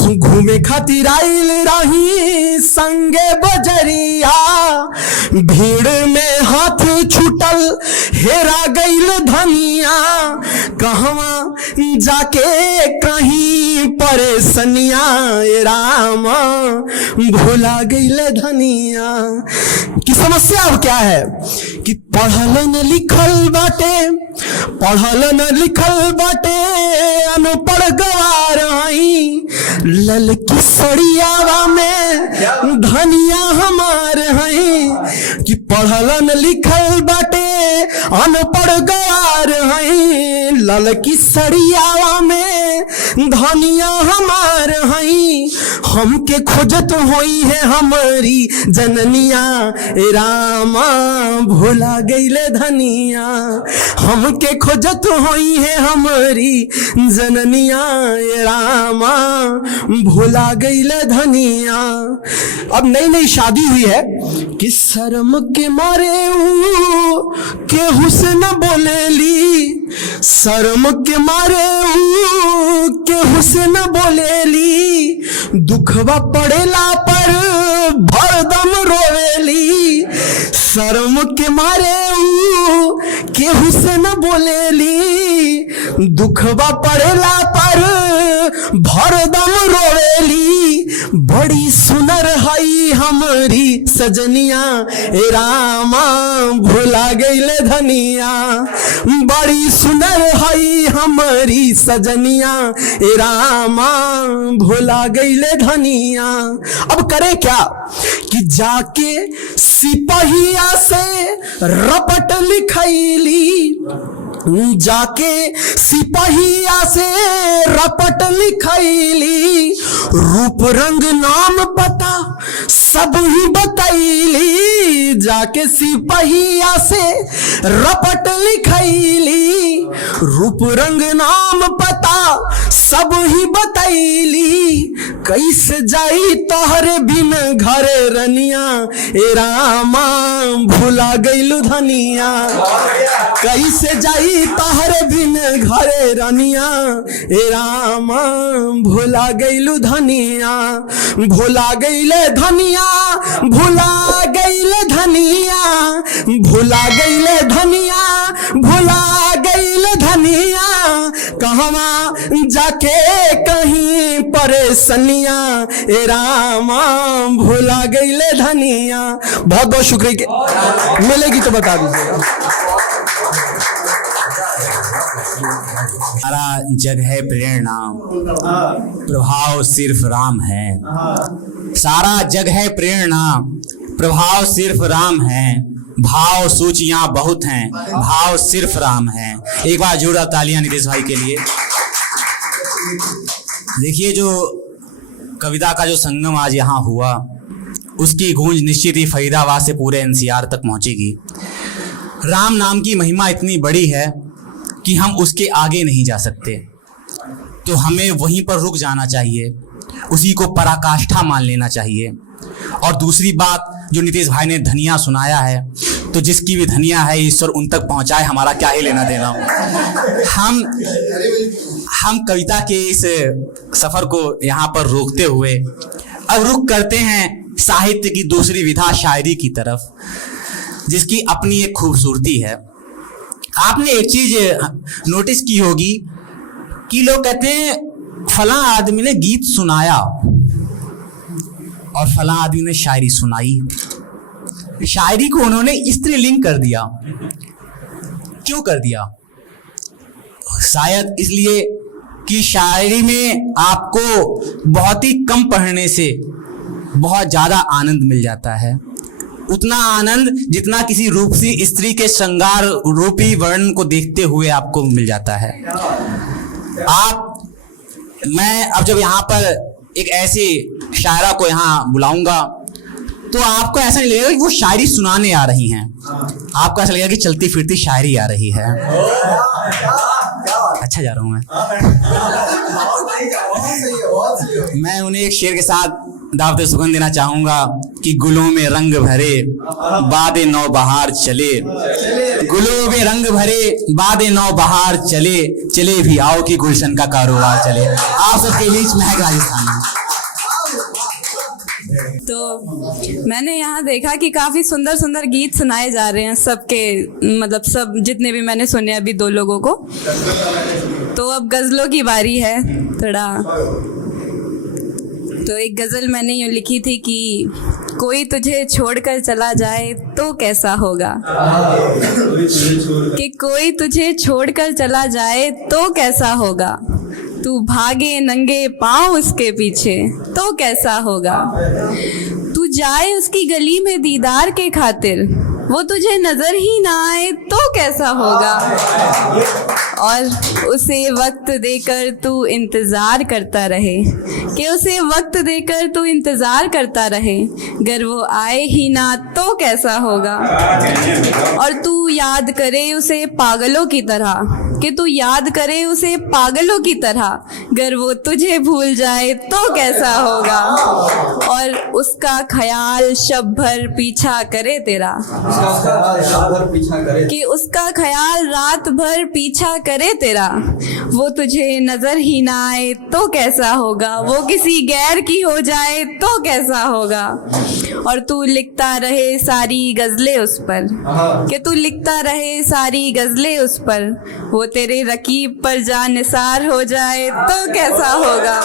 घूमे खातिर आइल रही संगे बजरिया, भीड़ में हाथ छूटल हेरा गईल धनिया, कहवा जाके कहीं परेशानिया, ए रामा भुला गईले धनिया। की समस्या अब क्या है कि पढ़ल न लिखल बाटे, पढ़ल न लिखल बाटे, अनपढ़ गवार हई, ललकी सड़ियावा में धनिया हमार हई, कि पढ़ल न लिखल बाटे, अनपढ़ गवार हई, ललकी सड़ियावा में धनिया हमार हई, हमके खोजत होई है हमारी जननिया, ए रामा भुला गईले धनिया, हमके खोजत होई है हमारी जननिया, ए रामा भुला गईले धनिया। अब नई नई शादी हुई है कि शर्म के मारे केहू से न बोलेली, शर्म के मारे केहू से न बोलेली, दुखवा पड़ेला पर भरदम रोवेली, शर्म के मारे केहू से न बोलेली, दुखवा पड़ेला पर भरदम रोवेली, बड़ी सुनर हई हमरी सजनिया, ए रामा भुला गईले धनिया, बड़ी सुनर हई हमरी सजनिया, ए रामा भुला गईले धनिया। अब करे क्या कि जाके सिपहिया से रपट लिखैली, जाके सिपहिया से रपट लिखैली, रूप रंग नाम पता सब ही बतैली, जाके सिपहिया से रपट लिखैली, रूप रंग नाम पता सब ही बतैली कैसे जाई तोहरे बिन घरे रनिया, ए रामा भुला गइलु धनिया। कैसे जाई तोहरे बिन घरे रनिया, ए रामा भुला गइलु धनिया। भुला गइले धनिया, भुला गइले धनिया, भुला गइले धनिया, भुला गइले धनिया। कहवा जाके कहीं परेशानिया, ए रामा भुला गइले धनिया। बहुत बहुत शुक्रिया, मिलेगी तो बता दीजिएगा। सारा जग है प्रेरणा, प्रभाव सिर्फ राम है। सारा जग है प्रेरणा, प्रभाव सिर्फ राम है। भाव सूचियां बहुत हैं, भाव सिर्फ राम है। एक बार जोरदार तालियां नितेश भाई के लिए। देखिए, जो कविता का जो संगम आज यहाँ हुआ, उसकी गूंज निश्चित ही फरीदाबाद से पूरे एनसीआर तक पहुंचेगी। राम नाम की महिमा इतनी बड़ी है कि हम उसके आगे नहीं जा सकते, तो हमें वहीं पर रुक जाना चाहिए, उसी को पराकाष्ठा मान लेना चाहिए। और दूसरी बात, जो नितेश भाई ने धनिया सुनाया है, तो जिसकी भी धनिया है ईश्वर उन तक पहुंचाए, हमारा क्या ही लेना देना। हम कविता के इस सफर को यहाँ पर रोकते हुए अब रुक करते हैं साहित्य की दूसरी विधा, शायरी की तरफ, जिसकी अपनी एक खूबसूरती है। आपने एक चीज नोटिस की होगी कि लोग कहते हैं फला आदमी ने गीत सुनाया और फला आदमी ने शायरी सुनाई। शायरी को उन्होंने स्त्रीलिंग कर दिया। क्यों कर दिया? शायद इसलिए कि शायरी में आपको बहुत ही कम पढ़ने से बहुत ज्यादा आनंद मिल जाता है। उतना आनंद जितना किसी रूपसी स्त्री के श्रृंगार रूपी वर्णन को देखते हुए आपको मिल जाता है। मैं अब जब यहाँ पर एक ऐसी शायरा को यहाँ बुलाऊंगा, तो आपको ऐसा नहीं लगेगा कि वो शायरी सुनाने आ रही हैं, आपको ऐसा लगेगा कि चलती फिरती शायरी आ रही है। अच्छा जा रहा हूँ मैं उन्हें एक शेर के साथ दावत सुगंध देना चाहूंगा कि गुलों में रंग भरे बादे नौ बहार चले, गुलों में रंग भरे बादे नौ बहार चले, चले भी आओ कि गुलशन का कारोबार चले। आप सबके बीच महक राजस्थान। तो मैंने यहाँ देखा कि काफ़ी सुंदर सुंदर गीत सुनाए जा रहे हैं सबके, मतलब सब जितने भी मैंने सुने अभी दो लोगों को। तो अब गज़लों की बारी है थोड़ा। तो एक गज़ल मैंने यूँ लिखी थी कि कोई तुझे छोड़कर चला जाए तो कैसा होगा, कि कोई तुझे छोड़कर चला जाए तो कैसा होगा, तू भागे नंगे पाँव उसके पीछे तो कैसा होगा, तू जाए उसकी गली में दीदार के खातिर वो तुझे नजर ही ना आए तो कैसा होगा, और उसे वक्त देकर तू इंतज़ार करता रहे, कि उसे वक्त देकर तू इंतज़ार करता रहे, अगर वो आए ही ना तो कैसा होगा, और तू याद करे उसे पागलों की तरह, कि तू याद करे उसे पागलों की तरह, अगर वो तुझे भूल जाए तो कैसा होगा, और उसका ख्याल शब भर पीछा करे तेरा, कि उसका ख्याल रात भर पीछा करे तेरा, वो तुझे नजर ही ना आए तो कैसा होगा, वो किसी गैर की हो जाए तो कैसा होगा, और तू लिखता रहे सारी गजलें उस पर, कि तू लिखता रहे सारी गजलें उस पर, वो तेरे रकीब पर जानिसार हो जाए तो कैसा होगा,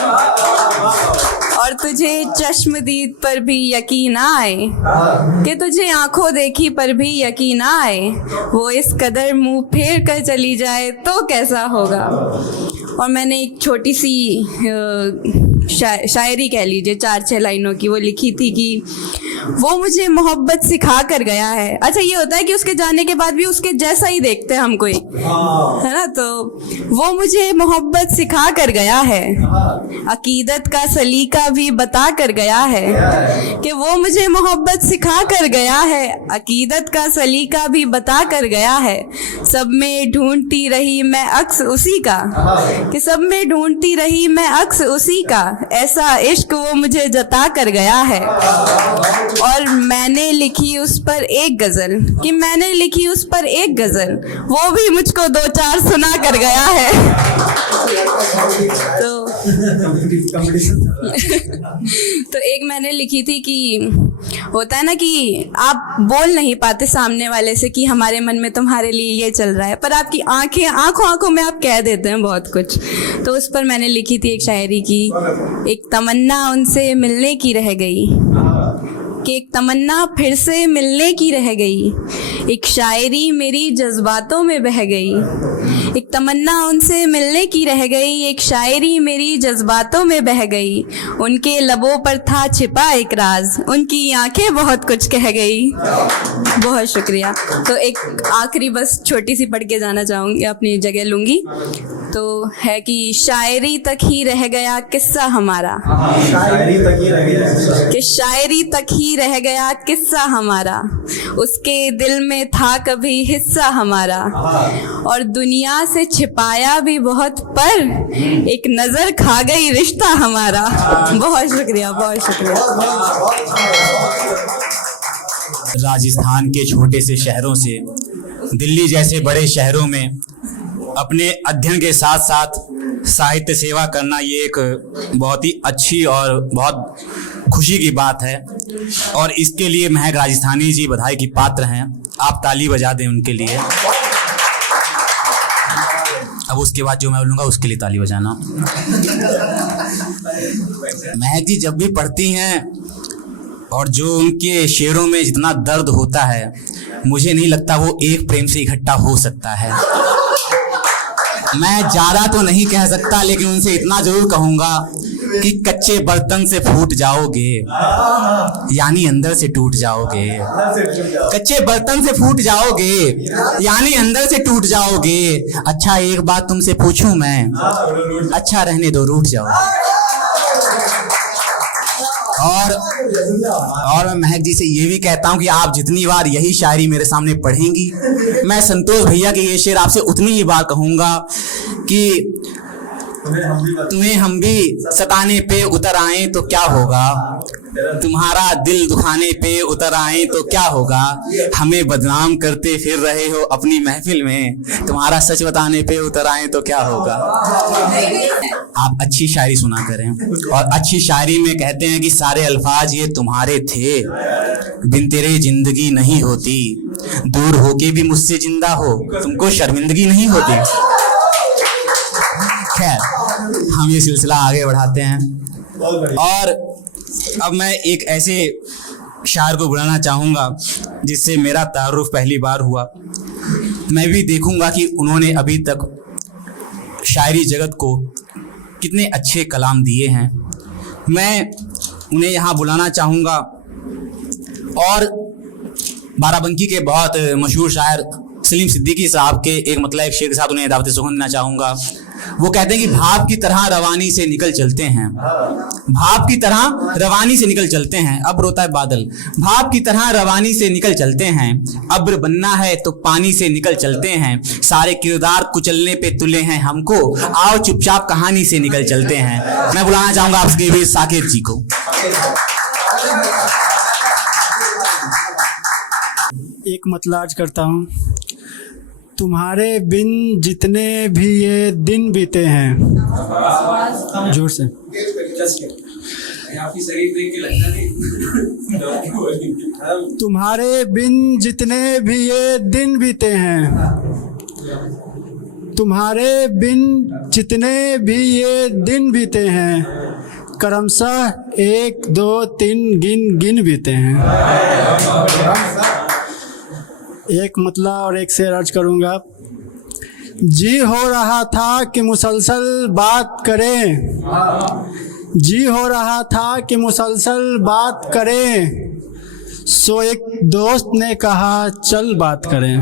और तुझे चश्मदीद पर भी यकीन आए, कि तुझे आंखों देखी पर भी यकीन आए, वो इस कदर मुंह फेर कर चली जाए तो कैसा होगा। और मैंने एक छोटी सी शायरी कह लीजिए 4-6 लाइनों की वो लिखी थी कि वो मुझे मोहब्बत सिखा कर गया है। अच्छा, ये होता है कि उसके जाने के बाद भी उसके जैसा ही देखते हैं हम कोई, है ना। तो वो मुझे मोहब्बत सिखा कर गया है, अकीदत का सलीका भी बता कर गया है, कि वो मुझे मोहब्बत सिखा कर गया है, अकीदत का सलीका भी बता कर गया है, सब में ढूंढती रही मैं अक्स उसी का, कि सब में ढूंढती रही मैं अक्स उसी का, ऐसा इश्क वो मुझे जता कर गया है। और मैंने लिखी उस पर एक गजल, कि मैंने लिखी उस पर एक गजल, वो भी मुझको 2-4 सुना कर गया है। तो एक मैंने लिखी थी कि होता है ना कि आप बोल नहीं पाते सामने वाले से कि हमारे मन में तुम्हारे लिए ये चल रहा है, पर आपकी आंखें आंखों में आप कह देते हैं बहुत कुछ। तो उस पर मैंने लिखी थी एक शायरी की, एक तमन्ना उनसे मिलने की रह गई, कि एक तमन्ना फिर से मिलने की रह गई, एक शायरी मेरी जज्बातों में बह गई। एक तमन्ना उनसे मिलने की रह गई, एक शायरी मेरी जज्बातों में बह गई। उनके लबों पर था छिपा एक राज, उनकी आंखें बहुत कुछ कह गई। बहुत शुक्रिया। तो एक आखिरी बस छोटी सी पढ़ के जाना चाहूँगी, अपनी जगह लूँगी। तो है कि शायरी तक ही रह गया किस्सा हमारा, कि शायरी तक ही रह गया किस्सा हमारा, उसके दिल में था कभी हिस्सा हमारा, और दुनिया से छिपाया भी बहुत, पर एक नजर खा गई रिश्ता हमारा। बहुत शुक्रिया, बहुत शुक्रिया। राजस्थान के छोटे से शहरों से दिल्ली जैसे बड़े शहरों में अपने अध्ययन के साथ साथ साहित्य सेवा करना, ये एक बहुत ही अच्छी और बहुत खुशी की बात है। और इसके लिए महक राजस्थानी जी बधाई की पात्र हैं। आप ताली बजा दें उनके लिए। अब उसके बाद जो मैं बोलूँगा उसके लिए ताली बजाना। महक जी जब भी पढ़ती हैं और जो उनके शेरों में जितना दर्द होता है, मुझे नहीं लगता वो एक प्रेम से इकट्ठा हो सकता है। मैं ज़्यादा तो नहीं कह सकता, लेकिन उनसे इतना जरूर कहूँगा कि कच्चे बर्तन से फूट जाओगे, यानी अंदर से टूट जाओगे। कच्चे बर्तन से फूट जाओगे, यानी अंदर से टूट जाओगे। अच्छा एक बात तुमसे पूछूं मैं, अच्छा रहने दो रूठ जाओगे। और मैं महक जी से ये भी कहता हूँ कि आप जितनी बार यही शायरी मेरे सामने पढ़ेंगी, मैं संतोष भैया के ये शेर आपसे उतनी ही बार कहूँगा कि तुम्हें हम भी सताने पे उतर आए तो क्या होगा, तुम्हारा दिल दुखाने पे उतर आए तो क्या होगा, हमें बदनाम करते फिर रहे हो अपनी महफिल में, तुम्हारा सच बताने पे उतर आए तो क्या होगा। आप अच्छी शायरी सुना करें। और अच्छी शायरी में कहते हैं कि सारे अल्फाज ये तुम्हारे थे, बिन तेरे जिंदगी नहीं होती, दूर होके भी मुझसे जिंदा हो, तुमको शर्मिंदगी नहीं होती। खैर, हम ये सिलसिला आगे बढ़ाते हैं। और अब मैं एक ऐसे शायर को बुलाना चाहूँगा जिससे मेरा तारुफ पहली बार हुआ। मैं भी देखूँगा कि उन्होंने अभी तक शायरी जगत को कितने अच्छे कलाम दिए हैं। मैं उन्हें यहाँ बुलाना चाहूँगा और बाराबंकी के बहुत मशहूर शायर सलीम सिद्दीकी साहब के एक शेर के साथ उन्हें दावत सुखन देना चाहूँगा। वो कहते हैं कि भाप की तरह रवानी से निकल चलते हैं, भाप की तरह रवानी से निकल चलते हैं, अब रोता है बादल, भाप की तरह रवानी से निकल चलते हैं, अब्र बनना है तो पानी से निकल चलते हैं, सारे किरदार कुचलने पे तुले हैं हमको, आओ चुपचाप कहानी से निकल चलते हैं। मैं बुलाना चाहूंगा आपके वीर साकिब जी को। एक मतला अर्ज करता हूँ। तुम्हारे बिन जितने भी ये दिन बीते हैं, जोर से, तुम्हारे बिन जितने भी ये दिन बीते हैं, तुम्हारे बिन जितने भी ये दिन बीते हैं, करमशः 1 2 3 गिन बीते हैं। एक मतला और एक शेर अर्ज करूँगा। जी हो रहा था कि मुसलसल बात करें, जी हो रहा था कि मुसलसल बात करें, सो एक दोस्त ने कहा चल बात करें।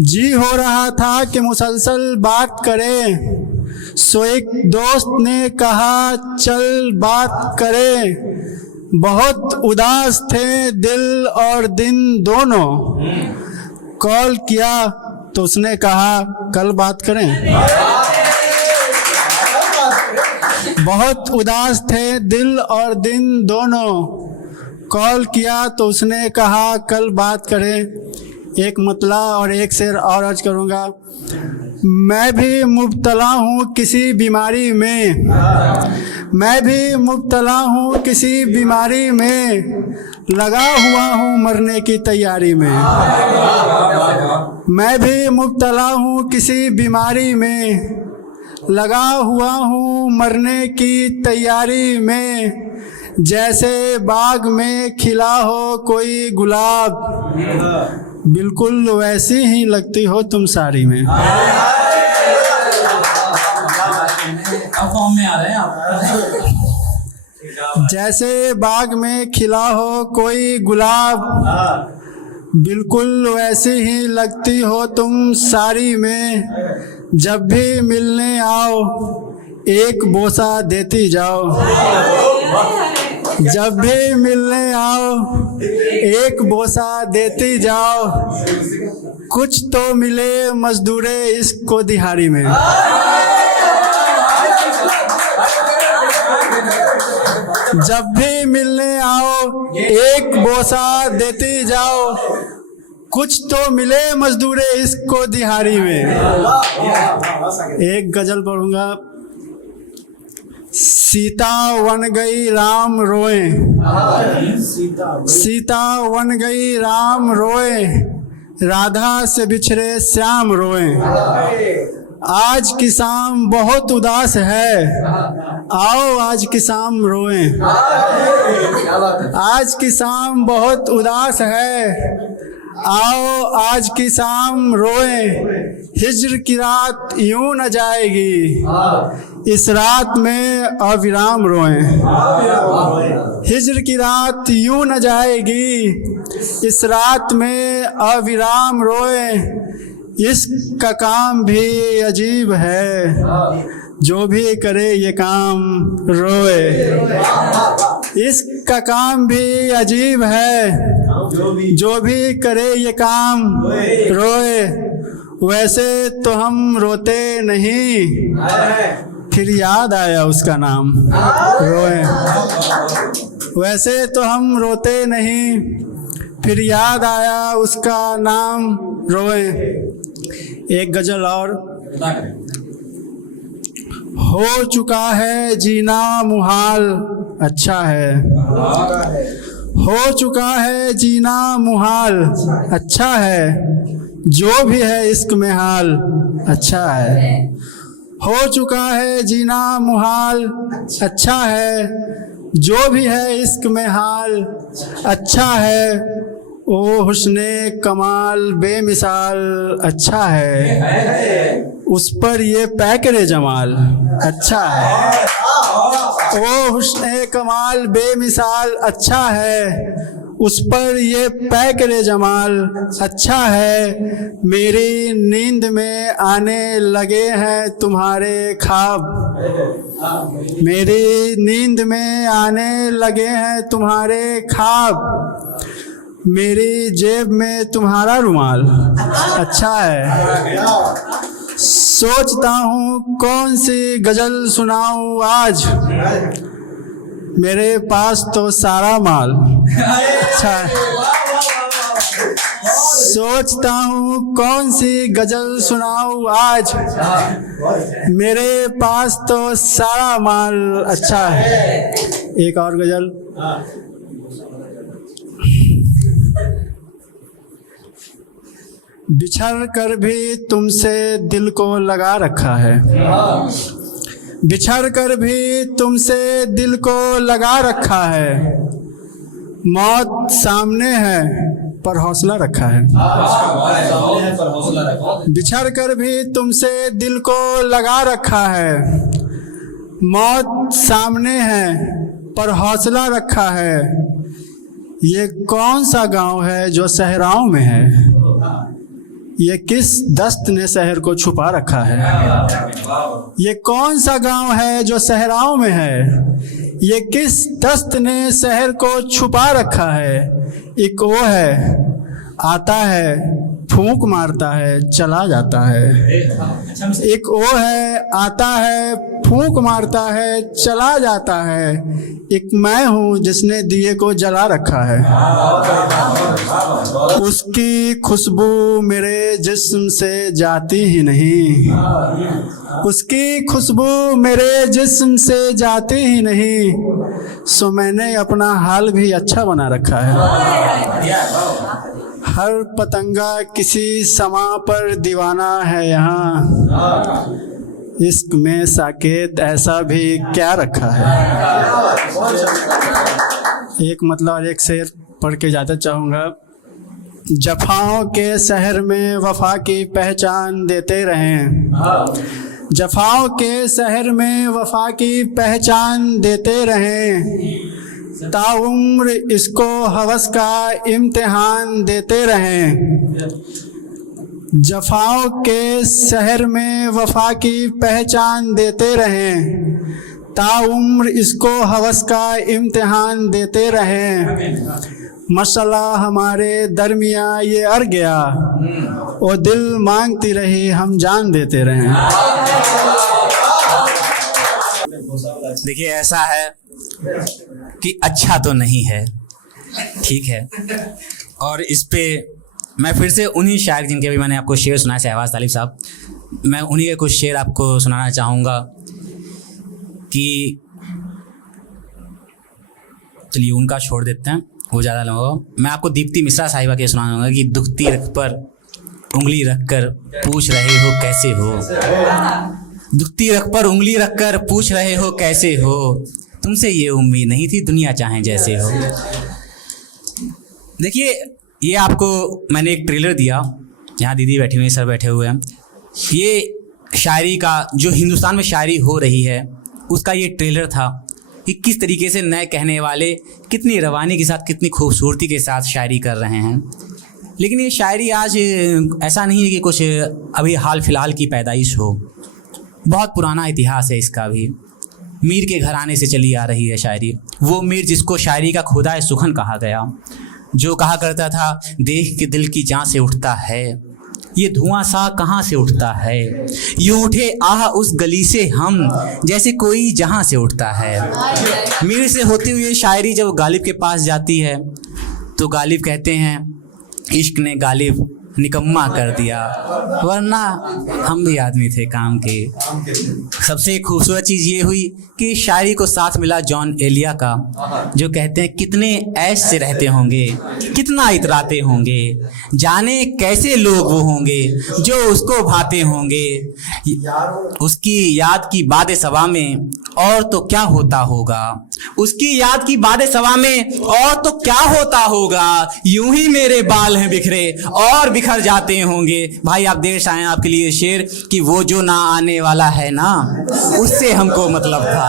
जी हो रहा था कि मुसलसल बात करें, सो एक दोस्त ने कहा चल बात करें, बहुत उदास थे दिल और दिन दोनों, कॉल किया तो उसने कहा कल बात करें। बहुत उदास थे दिल और दिन दोनों। कॉल किया तो उसने कहा कल बात करें। एक मतला और एक शेर और अर्ज करूँगा। मैं भी मुब्तला हूँ किसी बीमारी में, मैं भी मुब्तला हूँ किसी बीमारी में, लगा हुआ हूँ मरने की तैयारी में। मैं भी मुब्तला हूँ किसी बीमारी में, लगा हुआ हूँ मरने की तैयारी में। जैसे बाग में खिला हो कोई गुलाब, बिल्कुल वैसी ही लगती हो तुम साड़ी में। फॉर्म में आ रहे हैं आप। जैसे बाग में खिला हो कोई गुलाब, बिल्कुल वैसी ही लगती हो तुम साड़ी में। जब भी मिलने आओ एक बोसा देती जाओ, जब भी मिलने आओ एक बोसा देती जाओ। कुछ तो मिले मजदूरे इसको दिहाड़ी में। जब भी मिलने आओ एक बोसा देती जाओ, कुछ तो मिले मजदूरे इसको दिहाड़ी में। एक गजल पढ़ूंगा। सीता वन गई राम रोए, सीता वन गई राम रोए, राधा से बिछड़े श्याम रोए। आज की शाम बहुत उदास है, आओ आज की शाम रोएं। आज की शाम बहुत उदास है, आओ आज की शाम रोएं। हिज्र की रात यूं न जाएगी, इस रात में अविराम रोएं। हिज्र की रात यूं न जाएगी, इस रात में अविराम रोएं। इसका काम भी अजीब है, जो भी करे ये काम रोए। इसका काम भी अजीब है, जो भी करे ये काम रोए। वैसे तो हम रोते नहीं, फिर याद आया उसका नाम रोए। वैसे तो हम रोते नहीं, फिर याद आया उसका नाम रोए। एक गजल और। हो चुका है जीना मुहाल, अच्छा है। हो चुका है जीना मुहाल, अच्छा है। जो भी है इश्क में हाल, अच्छा है। हो चुका है जीना मुहाल, अच्छा है। जो भी है इश्क में हाल, अच्छा है। ओ हुस्ने कमाल बेमिसाल, अच्छा है। उस पर ये पैकरे जमाल, अच्छा है। ओ हुस्ने कमाल बेमिसाल, अच्छा है। उस पर ये पैकरे जमाल, अच्छा है। मेरी नींद में आने लगे हैं तुम्हारे ख्वाब, मेरी नींद में आने लगे हैं तुम्हारे ख्वाब। मेरी जेब में तुम्हारा रुमाल, अच्छा है। सोचता हूँ कौन सी गजल सुनाऊँ आज, मेरे पास तो सारा माल, अच्छा है। सोचता हूँ कौन सी गजल सुनाऊँ आज, मेरे पास तो सारा माल, अच्छा है। एक और गजल। बिछड़ कर भी तुमसे दिल को लगा रखा है, बिछड़ कर भी तुमसे दिल को लगा रखा है। मौत सामने है पर हौसला रखा है। बिछड़ कर भी तुमसे दिल को लगा रखा है। मौत सामने है पर हौसला रखा है। ये कौन सा गांव है जो सहराओं में है, ये किस दस्त ने शहर को छुपा रखा है। ये कौन सा गांव है जो सहराओं में है, ये किस दस्त ने शहर को छुपा रखा है। एक वो है आता है फूंक मारता है चला जाता है। एक वो है आता है फूंक मारता है चला जाता है। एक मैं हूँ जिसने दिए को जला रखा है। उसकी खुशबू मेरे जिस्म से जाती ही नहीं। उसकी खुशबू मेरे जिस्म से जाती ही नहीं। सो मैंने अपना हाल भी अच्छा बना रखा है। हर पतंगा किसी समा पर दीवाना है यहाँ। इश्क में साकेत ऐसा भी क्या रखा है। एक मतलब और एक शेर पढ़ के जाना चाहूँगा। जफाओं के शहर में वफा की पहचान देते रहें। जफाओं के शहर में वफा की पहचान देते रहें। ताउम्र इसको हवस का इम्तिहान देते रहें। जफाओं के शहर में वफा की पहचान देते रहें। ताउम्र इसको हवस का इम्तिहान देते रहें। मसला हमारे दरमियाँ ये अड़ गया, वो दिल मांगती रही हम जान देते रहें। देखिए ऐसा है कि अच्छा तो नहीं है, ठीक है। और इस पे मैं फिर से उन्हीं शायर जिनके भी मैंने आपको शेर सुनाए, शहबाज तालिब साहब, मैं उन्हीं के कुछ शेर आपको सुनाना चाहूँगा कि चलिए उनका छोड़ देते हैं, वो ज़्यादा लंबा होगा। मैं आपको दीप्ति मिश्रा साहिबा के सुनाना चाहूँगा कि दुखती रख पर उंगली रखकर पूछ रहे हो कैसे हो। दुखती रख पर उंगली रखकर पूछ रहे हो कैसे हो। तुमसे ये उम्मीद नहीं थी दुनिया चाहे जैसे हो। देखिए ये आपको मैंने एक ट्रेलर दिया, यहाँ दीदी बैठी हुई हैं, सर बैठे हुए हैं। ये शायरी का जो हिंदुस्तान में शायरी हो रही है उसका ये ट्रेलर था कि किस तरीके से नए कहने वाले कितनी रवानी के साथ, कितनी खूबसूरती के साथ शायरी कर रहे हैं। लेकिन ये शायरी आज ऐसा नहीं है कि कुछ अभी हाल फिलहाल की पैदाइश हो, बहुत पुराना इतिहास है इसका भी। मीर के घराने से चली आ रही है शायरी। वो मीर जिसको शायरी का खुदाए सुखन कहा गया, जो कहा करता था देख के दिल की जान से उठता है ये धुआं सा कहाँ से उठता है। यूँ उठे आह उस गली से हम जैसे कोई जहाँ से उठता है। मीर से होती हुई शायरी जब गालिब के पास जाती है तो गालिब कहते हैं इश्क ने गालिब निकम्मा कर दिया, वरना हम भी आदमी थे काम के। सबसे खूबसूरत चीज़ ये हुई कि शायरी को साथ मिला जॉन एलिया का, जो कहते हैं कितने ऐश से रहते होंगे, कितना इतराते होंगे, जाने कैसे लोग वो होंगे जो उसको भाते होंगे। उसकी याद की बातें सवा में और तो क्या होता होगा, उसकी याद की बातें सवा में और तो क्या होता होगा। यूं ही मेरे बाल हैं बिखरे और बिखर जाते होंगे। भाई आप देर से आए, आपके लिए शेर कि वो जो ना आने वाला है ना उससे हमको मतलब था।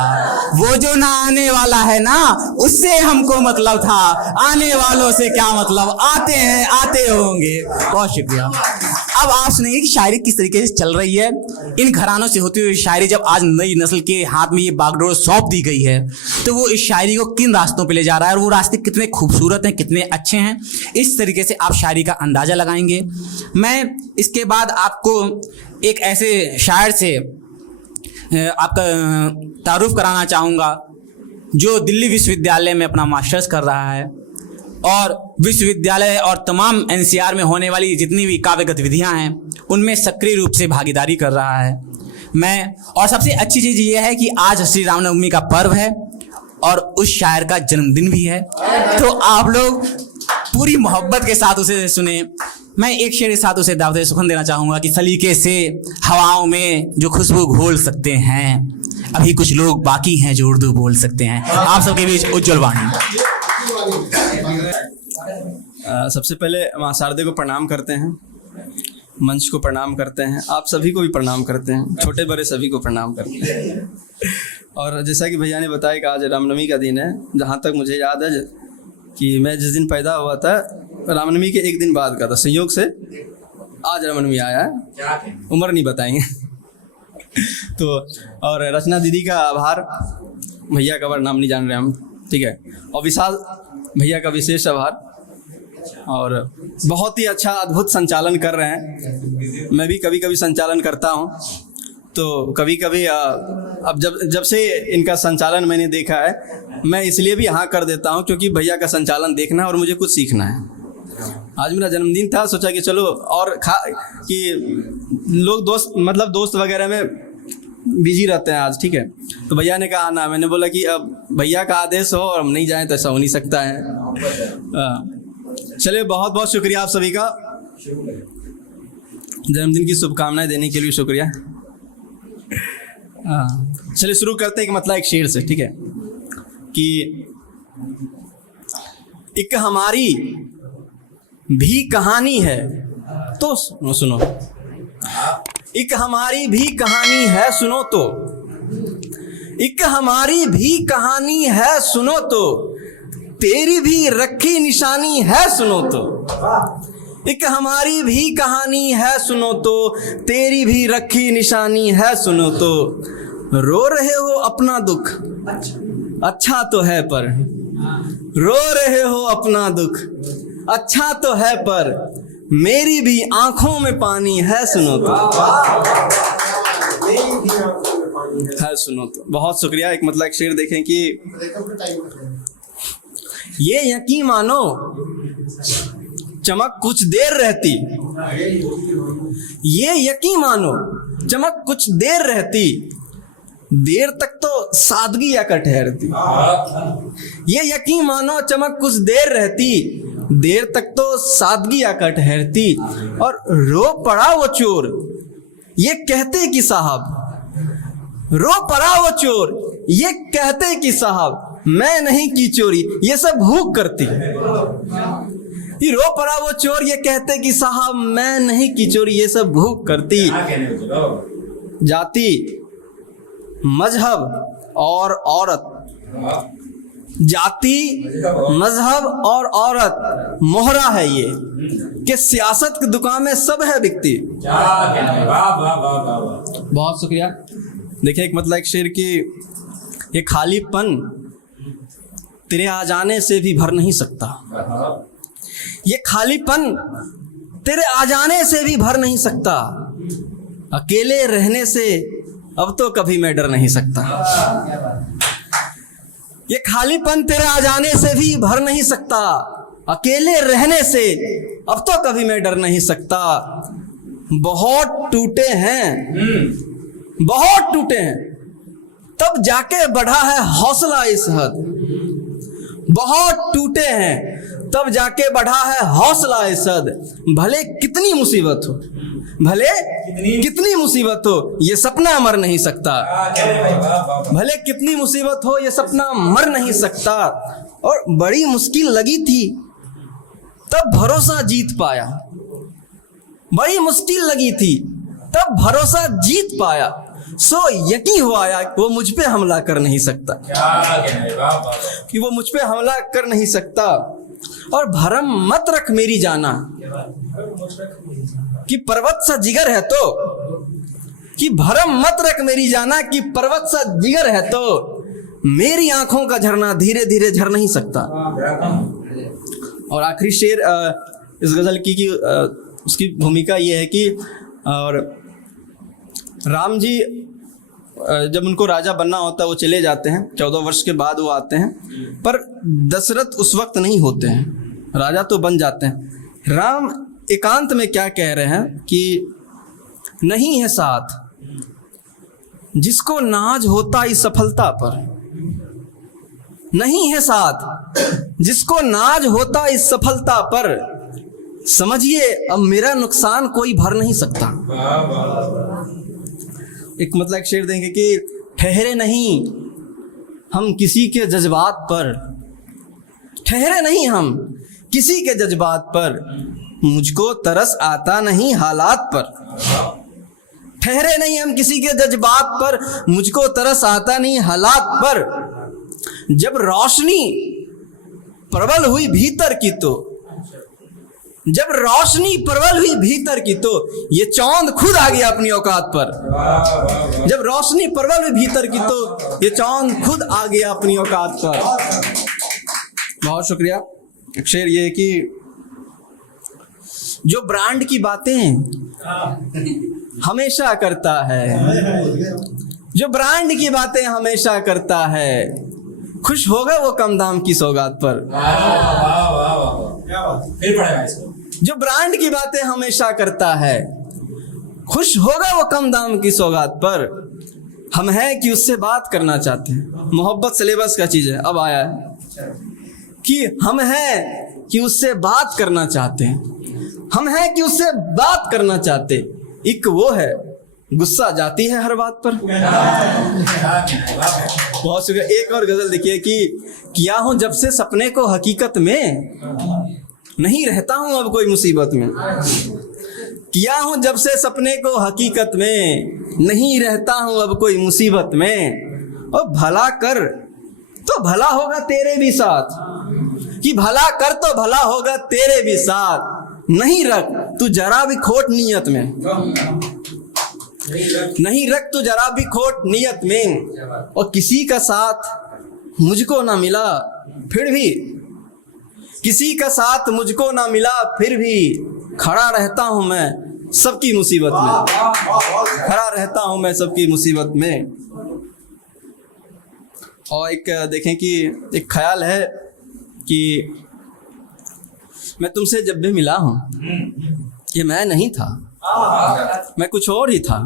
वो जो ना आने वाला है ना उससे हमको मतलब था, आने वालों से क्या मतलब, आते हैं आते होंगे। बहुत शुक्रिया। अब आप सुनेंगे कि शायरी किस तरीके से चल रही है। इन घरानों से होती हुई शायरी जब आज नई नस्ल के हाथ में ये बागडोर सौंप दी गई है तो वो इस शायरी को किन रास्तों पे ले जा रहा है और वो रास्ते कितने खूबसूरत हैं, कितने अच्छे हैं, इस तरीके से आप शायरी का अंदाज़ा लगाएंगे। मैं इसके बाद आपको एक ऐसे शायर से आपका तारुफ कराना चाहूँगा जो दिल्ली विश्वविद्यालय में अपना मास्टर्स कर रहा है और विश्वविद्यालय और तमाम एनसीआर में होने वाली जितनी भी काव्य गतिविधियाँ हैं उनमें सक्रिय रूप से भागीदारी कर रहा है। मैं और सबसे अच्छी चीज़ ये है कि आज श्री रामनवमी का पर्व है और उस शायर का जन्मदिन भी है, तो आप लोग पूरी मोहब्बत के साथ उसे सुने। मैं एक शेर के साथ उसे दावत सुखन देना चाहूँगा कि सलीके से हवाओं में जो खुशबू घोल सकते हैं, अभी कुछ लोग बाकी हैं जो उर्दू बोल सकते हैं। आप सबके बीच उज्जवल वाणी। सबसे पहले माँ शारदे को प्रणाम करते हैं, मंच को प्रणाम करते हैं, आप सभी को भी प्रणाम करते हैं, छोटे बड़े सभी को प्रणाम करते हैं। और जैसा कि भैया ने बताया कि आज रामनवमी का दिन है, जहाँ तक मुझे याद है कि मैं जिस दिन पैदा हुआ था रामनवमी के एक दिन बाद का था, संयोग से आज रामनवमी आया है, उम्र नहीं बताएंगे। तो और रचना दीदी का आभार, भैया का नाम नहीं जान रहे हम, ठीक है। और विशाल भैया का विशेष आभार और बहुत ही अच्छा अद्भुत संचालन कर रहे हैं। मैं भी कभी कभी संचालन करता हूँ, तो कभी कभी अब जब से इनका संचालन मैंने देखा है, मैं इसलिए भी हाँ कर देता हूँ क्योंकि भैया का संचालन देखना है और मुझे कुछ सीखना है। आज मेरा जन्मदिन था, सोचा कि चलो और कि लोग दोस्त वगैरह में बिजी रहते हैं आज, ठीक है। तो भैया ने कहा ना, मैंने बोला कि अब भैया का आदेश हो और हम नहीं जाएं तो ऐसा हो नहीं सकता है। चलिए, बहुत बहुत शुक्रिया आप सभी का, जन्मदिन की शुभकामनाएं देने के लिए शुक्रिया। चलिए शुरू करते हैं एक शेर से, ठीक है। कि एक हमारी भी कहानी है तो सुनो, एक हमारी भी कहानी है सुनो तो, एक हमारी भी कहानी है सुनो तो, तेरी भी रखी निशानी है सुनो तो, एक हमारी भी कहानी है सुनो तो, तेरी भी रखी निशानी है सुनो तो, रो रहे हो अपना दुख अच्छा तो है पर, रो रहे हो अपना दुख अच्छा तो है पर, मेरी भी आंखों में पानी है सुनो तो, है सुनो तो। बहुत शुक्रिया। एक शेर देखें कि ये यकीन मानो चमक कुछ देर रहती, ये यकीन मानो चमक कुछ देर रहती, देर तक तो सादगी आकर ठहरती। ये यकीन मानो चमक कुछ देर रहती, देर तक तो सादगी आकर ठहरती, और रो पड़ा वो चोर ये कहते कि साहब, रो पड़ा वो चोर ये कहते कि साहब, मैं नहीं की चोरी ये सब भूख करती। ये रो पड़ा वो चोर ये कहते कि साहब, मैं नहीं की चोरी ये सब भूख करती। जाति मजहब और औरत, जाति मजहब और औरत मोहरा है ये, कि सियासत की दुकान में सब है बिकती। बहुत शुक्रिया। देखिए एक शेर की, ये खालीपन तेरे आ जाने से भी भर नहीं सकता, ये खालीपन तेरे आ जाने से भी भर नहीं सकता, अकेले रहने से अब तो कभी मैं डर नहीं सकता। ये खालीपन तेरे आ जाने से भी भर नहीं सकता, अकेले रहने से अब तो कभी मैं डर नहीं सकता। बहुत टूटे हैं, बहुत टूटे हैं, तब जाके बढ़ा है हौसला इस हद। बहुत टूटे हैं तब जाके बढ़ा है हौसला इस हद। भले कितनी मुसीबत हो, भले कितनी मुसीबत हो, ये सपना मर नहीं सकता। भले कितनी मुसीबत हो, ये सपना मर नहीं सकता। और बड़ी मुश्किल लगी थी तब भरोसा जीत पाया, बड़ी मुश्किल लगी थी तब भरोसा जीत पाया। सो यकीन हो आया वो मुझ पे हमला कर नहीं सकता, कि वो मुझ पे हमला कर नहीं सकता। और भरम मत रख मेरी जाना, कि पर्वत सा जिगर है तो, कि भरम मत रख मेरी जाना, कि पर्वत सा जिगर है तो, मेरी आंखों का झरना धीरे धीरे झर नहीं सकता। और आखिरी शेर इस गजल की उसकी भूमिका ये है कि, और राम जी जब उनको राजा बनना होता है वो चले जाते हैं, 14 वर्ष के बाद वो आते हैं, पर दशरथ उस वक्त नहीं होते हैं, राजा तो बन जाते हैं। राम एकांत में क्या कह रहे हैं कि नहीं है साथ जिसको नाज होता इस सफलता पर, नहीं है साथ जिसको नाज होता इस सफलता पर, समझिए अब मेरा नुकसान कोई भर नहीं सकता। एक शेर देंगे कि ठहरे नहीं हम किसी के जज्बात पर, ठहरे नहीं हम किसी के जज्बात पर, मुझको तरस आता नहीं हालात पर। ठहरे नहीं हम किसी के जज्बात पर, मुझको तरस आता नहीं हालात पर। जब रोशनी प्रबल हुई भीतर की तो, जब रोशनी प्रबल हुई भीतर की तो, ये चांद खुद आ गया अपनी औकात पर। जब रोशनी प्रबल हुई भीतर की तो, ये चांद खुद आ गया अपनी औकात पर। बहुत शुक्रिया। शेर ये है कि जो ब्रांड की बातें हमेशा करता है, जो ब्रांड की बातें हमेशा करता है, खुश होगा वो कम दाम की सौगात पर। फिर पढ़ेगा इसको। जो ब्रांड की बातें हमेशा करता है, खुश होगा वो कम दाम की सौगात पर। हम हैं कि उससे बात करना चाहते हैं। मोहब्बत सिलेबस का चीज है, अब आया है कि हम हैं कि उससे बात करना चाहते हैं, हम हैं कि उससे बात करना चाहते। एक वो है गुस्सा जाती है हर बात पर। बहुत शुक्रिया। एक और गजल देखिए कि किया हूं जब से सपने को हकीकत में, नहीं रहता हूं अब कोई मुसीबत में। किया हूं जब से सपने को हकीकत में, नहीं रहता हूं अब कोई मुसीबत में। और भला कर तो भला होगा तेरे भी साथ, कि भला कर तो भला होगा तेरे भी साथ। नहीं रख तू जरा भी खोट नियत में, नहीं रख तू जरा भी खोट नियत में। और किसी का साथ मुझको ना मिला फिर भी, किसी का साथ मुझको ना मिला फिर भी, खड़ा रहता हूं मैं सबकी मुसीबत में, खड़ा रहता हूं मैं सबकी मुसीबत में। और एक देखें कि एक ख्याल है कि मैं तुमसे जब भी मिला हूं, ये मैं नहीं था, मैं कुछ और ही था।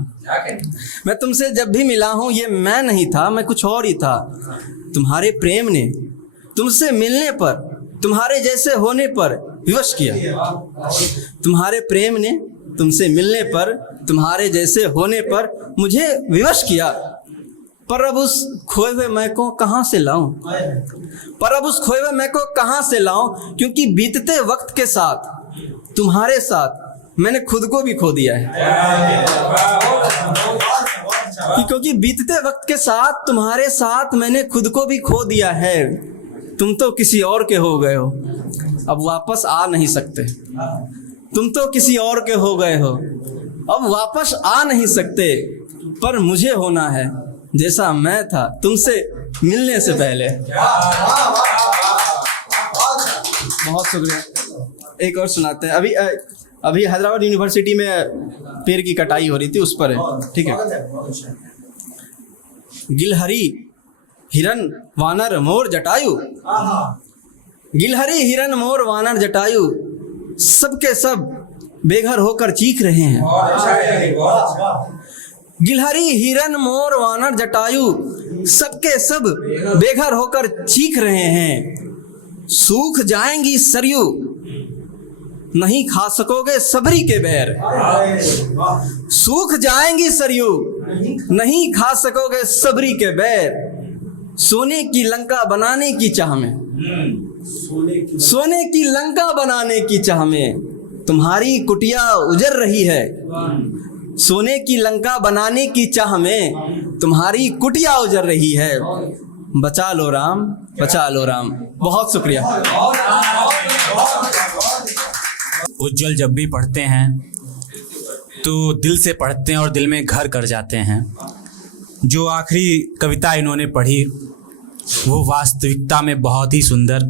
मैं तुमसे जब भी मिला हूं, ये मैं नहीं था, मैं कुछ और ही था। तुम्हारे प्रेम ने तुमसे मिलने पर, तुम्हारे जैसे होने पर विवश किया। तुम्हारे प्रेम ने तुमसे मिलने पर, तुम्हारे जैसे होने पर मुझे विवश किया। पर अब उस खोए हुए मैं को कहां से लाऊं, पर अब उस खोए हुए मैं को कहां से लाऊं। क्योंकि बीतते वक्त के साथ, तुम्हारे साथ मैंने खुद को भी खो दिया है। क्योंकि बीतते वक्त के साथ, तुम्हारे साथ मैंने खुद को भी खो दिया है। तुम तो किसी और के हो गए हो, अब वापस आ नहीं सकते। तुम तो किसी और के हो गए हो, अब वापस आ नहीं सकते। पर मुझे होना है जैसा मैं था तुमसे मिलने से पहले। बहुत शुक्रिया। एक और सुनाते हैं। अभी हैदराबाद यूनिवर्सिटी में पेड़ की कटाई हो रही थी, उस पर है, ठीक है। गिलहरी हिरन वानर मोर जटायु, गिलहरी हिरन मोर वानर जटायु, सबके सब बेघर होकर चीख रहे हैं। गिलहरी हिरन मोर वानर जटायु, सबके सब बेघर होकर चीख रहे हैं। सूख जाएंगी सरयू, नहीं खा सकोगे सबरी के बैर। सूख जाएंगी सरयू, नहीं खा सकोगे सबरी के बैर। सोने की लंका बनाने की चाह में, सोने की लंका बनाने की चाह में, तुम्हारी कुटिया उजर रही है। सोने की लंका बनाने की चाह में, तुम्हारी कुटिया उजर रही है। बचा लो राम, बचा लो राम। बहुत शुक्रिया। उज्जवल जब भी पढ़ते हैं तो दिल से पढ़ते हैं और दिल में घर कर जाते हैं। जो आखिरी कविता इन्होंने पढ़ी वो वास्तविकता में बहुत ही सुंदर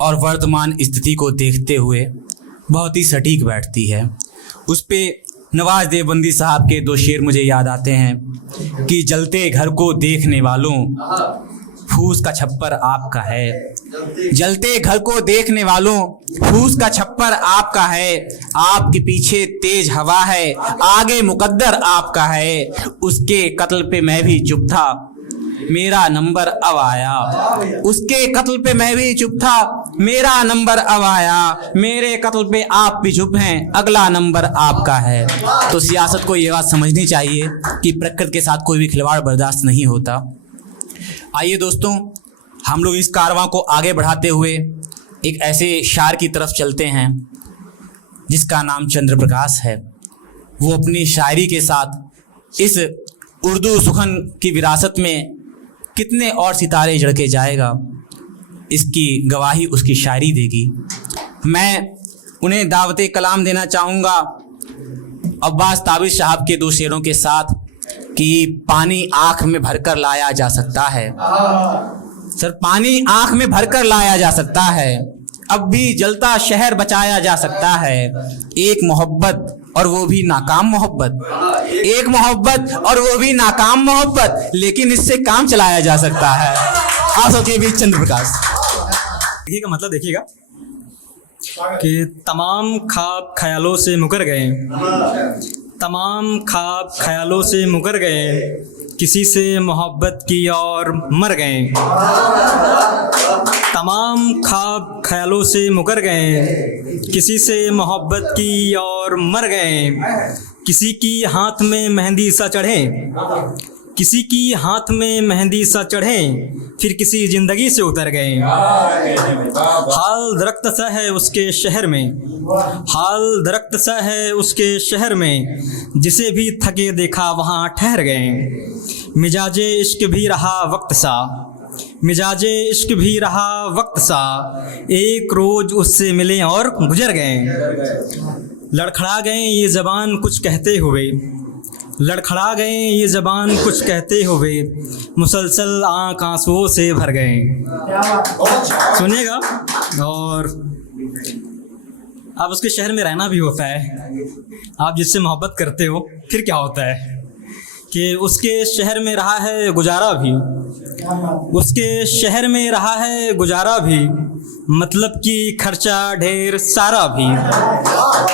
और वर्तमान स्थिति को देखते हुए बहुत ही सटीक बैठती है। उस पे नवाज देवबंदी साहब के दो शेर मुझे याद आते हैं कि जलते घर को देखने वालों, फूस का छप्पर आपका है। जलते घर को देखने वालों, फूस का छप्पर आपका है। आपके पीछे तेज हवा है, आगे मुकद्दर आपका है। उसके कत्ल पे मैं भी चुप था, मेरा नंबर अब आया। उसके कत्ल पे मैं भी चुप था, मेरा नंबर अब आया। मेरे कत्ल पे आप भी चुप हैं, अगला नंबर आपका है। तो सियासत को ये बात समझनी चाहिए कि प्रकृति के साथ कोई भी खिलवाड़ बर्दाश्त नहीं होता। आइए दोस्तों, हम लोग इस कारवां को आगे बढ़ाते हुए एक ऐसे शायर की तरफ चलते हैं जिसका नाम चंद्र प्रकाश है। वो अपनी शायरी के साथ इस उर्दू सुखन की विरासत में कितने और सितारे जड़ के जाएगा, इसकी गवाही उसकी शायरी देगी। मैं उन्हें दावते कलाम देना चाहूँगा अब्बास ताबिश साहब के दो शेरों के साथ कि पानी आँख में भरकर लाया जा सकता है। सर, पानी आँख में भरकर लाया जा सकता है, अब भी जलता शहर बचाया जा सकता है। एक मोहब्बत और वो भी नाकाम मोहब्बत, एक मोहब्बत और वो भी नाकाम मोहब्बत, लेकिन इससे काम चलाया जा सकता है। आप सोचिए भी चंद्र प्रकाश। देखिएगा मतलब देखिएगा कि तमाम ख्वाब ख्यालों से मुकर गए, तमाम ख्वाब ख्यालों से मुकर गए, किसी से मोहब्बत की और मर गए। तमाम ख्वाब ख्यालों से मुकर गए, किसी से मोहब्बत की और मर गए। किसी की हाथ में मेहंदी सा चढ़े, किसी की हाथ में मेहंदी सा चढ़े, फिर किसी जिंदगी से उतर गए। हाल दरख्त सा है उसके शहर में, हाल दरख्त सा है उसके शहर में, जिसे भी थके देखा वहाँ ठहर गए। मिजाजे इश्क भी रहा वक्त सा, मिजाजे इश्क भी रहा वक्त सा, एक रोज उससे मिले और गुजर गए। लड़खड़ा गए ये ज़बान कुछ कहते हुए, लड़खड़ा गए ये ज़बान कुछ कहते हुए, मुसलसल आँख आंसुओं से भर गए। सुनिएगा। और अब उसके शहर में रहना भी होता है। आप जिससे मोहब्बत करते हो फिर क्या होता है कि उसके शहर में रहा है गुजारा भी, उसके शहर में रहा है गुजारा भी, मतलब कि खर्चा ढेर सारा भी।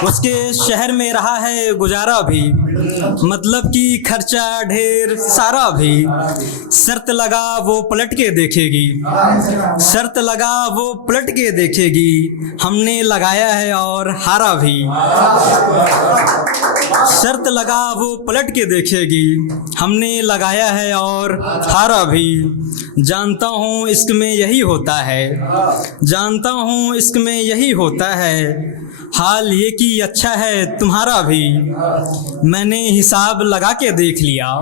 उसके शहर में रहा है गुजारा भी, मतलब कि खर्चा ढेर सारा भी। शर्त लगा वो पलट के देखेगी, शर्त लगा वो पलट के देखेगी, हमने लगाया है और हारा भी। शर्त लगा वो पलट के देखेगी, हमने लगाया है और हारा भी। जानता हूँ इश्क में यही होता है, जानता हूँ इश्क में यही होता है, हाल ये कि अच्छा है तुम्हारा भी। मैंने हिसाब लगा के देख लिया,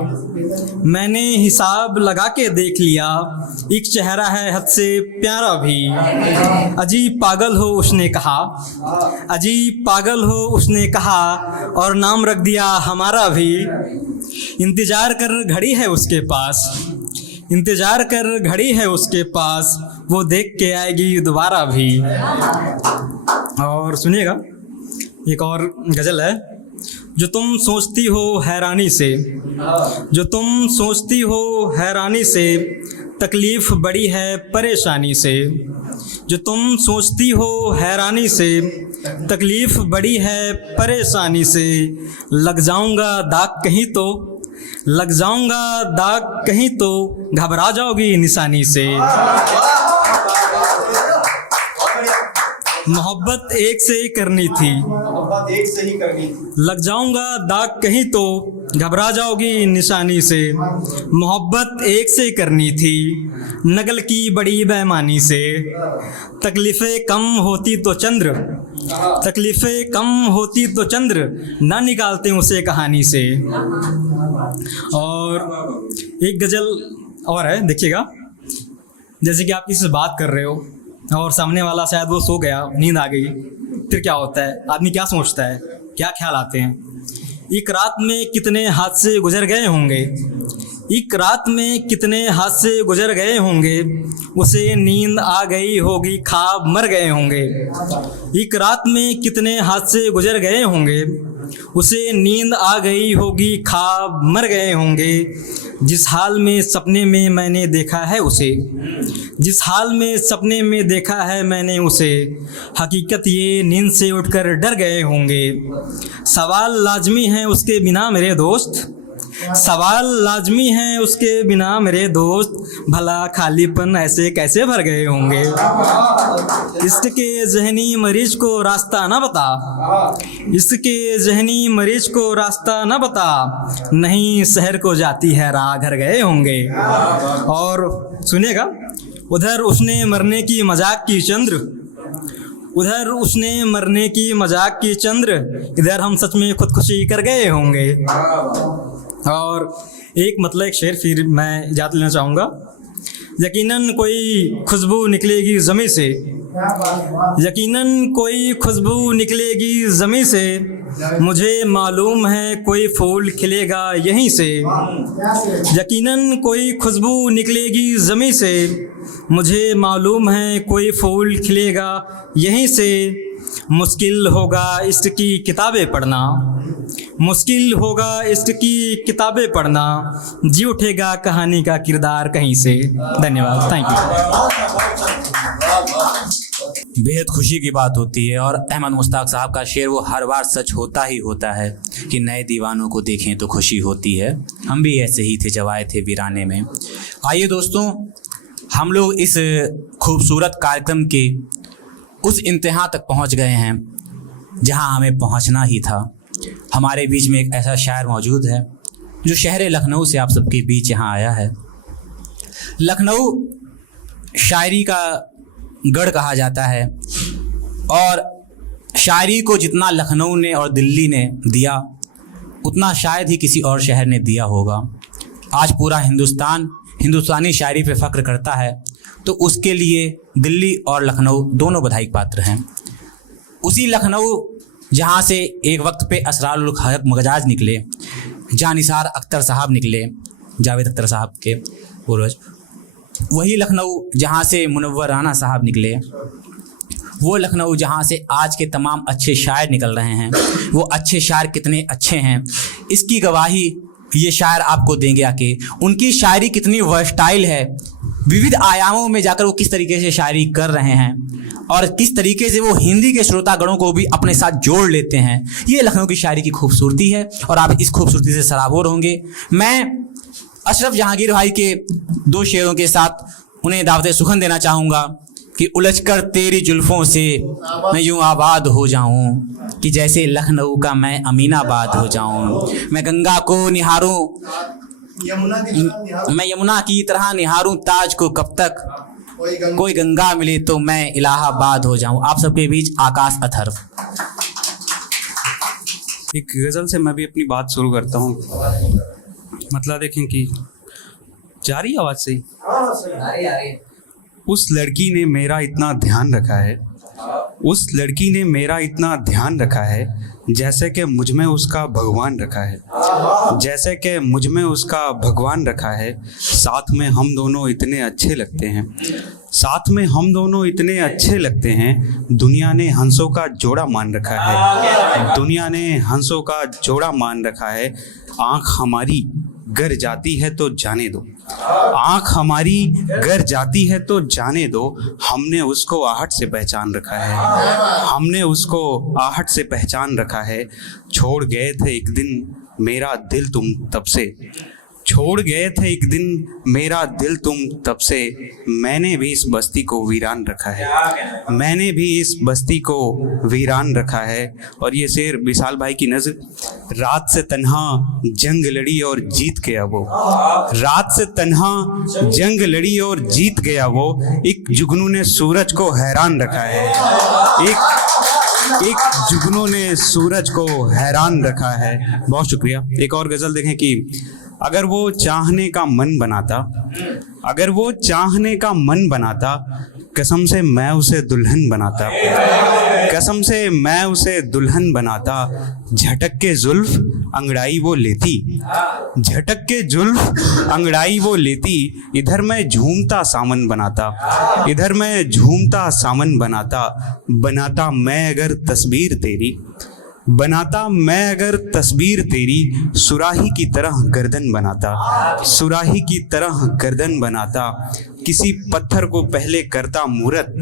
मैंने हिसाब लगा के देख लिया, एक चेहरा है हद से प्यारा भी। अजीब पागल हो उसने कहा, अजीब पागल हो उसने कहा, और नाम रख दिया हमारा भी। इंतज़ार कर घड़ी है उसके पास, इंतज़ार कर घड़ी है उसके पास, वो देख के आएगी दोबारा भी। और सुनिएगा एक और गज़ल है। जो तुम सोचती हो हैरानी से, जो तुम सोचती हो हैरानी से, तकलीफ़ बड़ी है परेशानी से। जो तुम सोचती हो हैरानी से, तकलीफ़ बड़ी है परेशानी से। लग जाऊंगा दाग कहीं तो, लग जाऊंगा दाग कहीं तो, घबरा जाओगी निशानी से। मोहब्बत एक से ही करनी थी, लग जाऊंगा दाग कहीं तो, घबरा जाओगी निशानी से। मोहब्बत एक से करनी थी, नकल की बड़ी बेईमानी से। तकलीफ़ें कम होती तो चंद्र, तकलीफ़ें कम होती तो चंद्र, ना निकालते उसे कहानी से। और एक गज़ल और है, देखिएगा। जैसे कि आप किसी से बात कर रहे हो और सामने वाला शायद वो सो गया, नींद आ गई, फिर क्या होता है, आदमी क्या सोचता है, क्या ख्याल आते हैं। एक रात में कितने हादसे गुजर गए होंगे, एक रात में कितने हादसे गुजर गए होंगे, उसे नींद आ गई होगी, ख्वाब मर गए होंगे। एक रात में कितने हादसे गुजर गए होंगे, उसे नींद आ गई होगी, ख्वाब मर गए होंगे। जिस हाल में सपने में मैंने देखा है उसे, जिस हाल में सपने में देखा है मैंने उसे, हकीकत ये नींद से उठकर डर गए होंगे। सवाल लाजमी है उसके बिना मेरे दोस्त, सवाल लाजमी है उसके बिना मेरे दोस्त, भला खालीपन ऐसे कैसे भर गए होंगे। इसके जहनी मरीज को रास्ता न बता, इसके जहनी मरीज को रास्ता न बता, नहीं शहर को जाती है राह घर गए होंगे। और सुनिएगा, उधर उसने मरने की मजाक की चंद्र, उधर उसने मरने की मजाक की चंद्र, इधर हम सच में खुदकुशी कर गए होंगे। और एक मतलब एक शेर फिर मैं इजाज़त लेना चाहूँगा। यकीनन कोई खुशबू निकलेगी ज़मीं से, यकीनन कोई खुशबू निकलेगी ज़मीं से, मुझे मालूम है कोई फूल खिलेगा यहीं से। यकीनन कोई खुशबू निकलेगी ज़मीं से, मुझे मालूम है कोई फूल खिलेगा यहीं से। मुश्किल होगा इश्क की किताबें पढ़ना, मुश्किल होगा इश्क की किताबें पढ़ना, जी उठेगा कहानी का किरदार कहीं से। धन्यवाद, थैंक यू। बेहद खुशी की बात होती है और अहमद मुश्ताक साहब का शेर वो हर बार सच होता ही होता है कि नए दीवानों को देखें तो खुशी होती है। हम भी ऐसे ही थे जब आए थे वीराने में। आइए दोस्तों, हम लोग इस खूबसूरत कार्यक्रम के उस इंतहा तक पहुंच गए हैं जहां हमें पहुंचना ही था। हमारे बीच में एक ऐसा शायर मौजूद है जो शहर लखनऊ से आप सबके बीच यहाँ आया है। लखनऊ शायरी का गढ़ कहा जाता है और शायरी को जितना लखनऊ ने और दिल्ली ने दिया उतना शायद ही किसी और शहर ने दिया होगा। आज पूरा हिंदुस्तान हिंदुस्तानी शायरी पे फ़ख्र करता है तो उसके लिए दिल्ली और लखनऊ दोनों बधाई के पात्र हैं। उसी लखनऊ जहाँ से एक वक्त पे असरारुल हक मगजाज निकले, जानिसार अख्तर साहब निकले, जावेद अख्तर साहब के पूर्वज, वही लखनऊ जहाँ से मुनव्वर राना साहब निकले, वो लखनऊ जहाँ से आज के तमाम अच्छे शायर निकल रहे हैं। वो अच्छे शायर कितने अच्छे हैं इसकी गवाही ये शायर आपको देंगे आके। उनकी शायरी कितनी वर्सटाइल है, विविध आयामों में जाकर वो किस तरीके से शायरी कर रहे हैं और किस तरीके से वो हिंदी के श्रोतागणों को भी अपने साथ जोड़ लेते हैं। ये लखनऊ की शायरी की खूबसूरती है और आप इस खूबसूरती से सराबोर होंगे। मैं अशरफ जहांगीर भाई के दो शेरों के साथ उन्हें दावत सुखन देना चाहूँगा कि उलझकर तेरी जुल्फ़ों से मैं यूँ आबाद हो जाऊँ कि जैसे लखनऊ का मैं अमीनाबाद हो जाऊँ। मैं गंगा को निहारूँ, मैं यमुना की तरह निहारूँ ताज को कब तक, कोई गंगा मिले तो मैं इलाहाबाद हो जाऊँ। आप सबके बीच आकाश अथर्व। एक गज़ल से मैं भी अपनी बात शुरू करता हूँ। मतलब देखें कि जा रही आवाज़ सही। उस लड़की ने मेरा इतना ध्यान रखा है, उस लड़की ने मेरा इतना ध्यान रखा है, जैसे कि मुझ में उसका भगवान रखा है, जैसे कि मुझ में उसका भगवान रखा है। साथ में हम दोनों इतने अच्छे लगते हैं, साथ में हम दोनों इतने अच्छे लगते हैं। दुनिया ने हंसों का जोड़ा मान रखा है, दुनिया ने हंसों का जोड़ा मान रखा है। आँख हमारी गर जाती है तो जाने दो, आँख हमारी गर जाती है तो जाने दो। हमने उसको आहट से पहचान रखा है, हमने उसको आहट से पहचान रखा है। छोड़ गए थे एक दिन मेरा दिल तुम तब से, छोड़ गए थे एक दिन मेरा दिल तुम तब से। मैंने भी इस बस्ती को वीरान रखा है, मैंने भी इस बस्ती को वीरान रखा है। और ये शेर विशाल भाई की नज़र। रात से तन्हा जंग लड़ी और जीत गया वो, रात से तन्हा जंग लड़ी और जीत गया वो। एक जुगनू ने सूरज को हैरान रखा है, एक जुगनू ने सूरज को हैरान रखा है। बहुत शुक्रिया। एक और गज़ल देखें कि अगर वो चाहने का मन बनाता, अगर वो चाहने का मन बनाता, कसम से मैं उसे दुल्हन बनाता, कसम से मैं उसे दुल्हन बनाता। झटक के जुल्फ अंगड़ाई वो लेती, झटक के जुल्फ अंगड़ाई वो लेती। इधर मैं झूमता सामन बनाता, इधर मैं झूमता सामन बनाता। बनाता मैं अगर तस्वीर तेरी, बनाता मैं अगर तस्वीर तेरी। सुराही की तरह गर्दन बनाता, सुराही की तरह गर्दन बनाता। किसी पत्थर को पहले करता मूरत,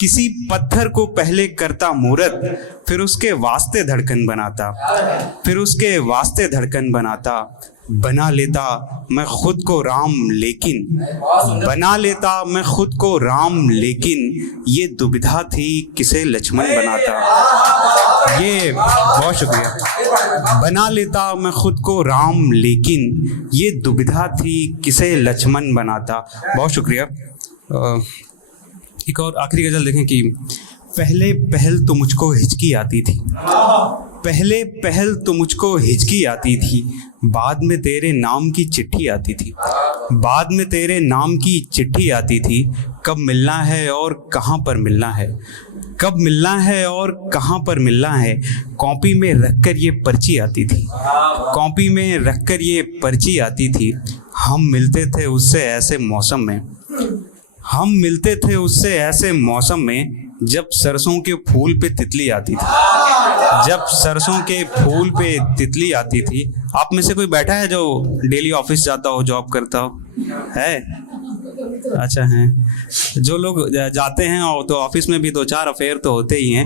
किसी पत्थर को पहले करता मूरत। फिर उसके वास्ते धड़कन बनाता, फिर उसके वास्ते धड़कन बनाता। बना लेता मैं खुद को राम लेकिन, बना लेता मैं खुद को राम लेकिन। ये दुविधा थी किसे लक्ष्मण बनाता। ये बहुत शुक्रिया। बना लेता मैं खुद को राम लेकिन, ये दुविधा थी किसे लक्ष्मण बनाता। बहुत शुक्रिया। एक और आखिरी गज़ल देखें कि पहले पहल तो मुझको हिचकी आती थी, पहले पहल तो मुझको हिचकी आती थी, बाद में तेरे नाम की चिट्ठी आती थी, बाद में तेरे नाम की चिट्ठी आती थी। कब मिलना है और कहाँ पर मिलना है, कब मिलना है और कहाँ पर मिलना है। कॉपी में रखकर ये पर्ची आती थी, कॉपी में रखकर ये पर्ची आती थी। हम मिलते थे उससे ऐसे मौसम में, हम मिलते थे उससे ऐसे मौसम में, जब सरसों के फूल पे तितली आती थी, जब सरसों के फूल पे तितली आती थी। आप में से कोई बैठा है जो डेली ऑफिस जाता हो, जॉब करता हो? है? अच्छा है। जो लोग जाते हैं और तो ऑफिस में भी 2-4 अफेयर तो होते ही हैं।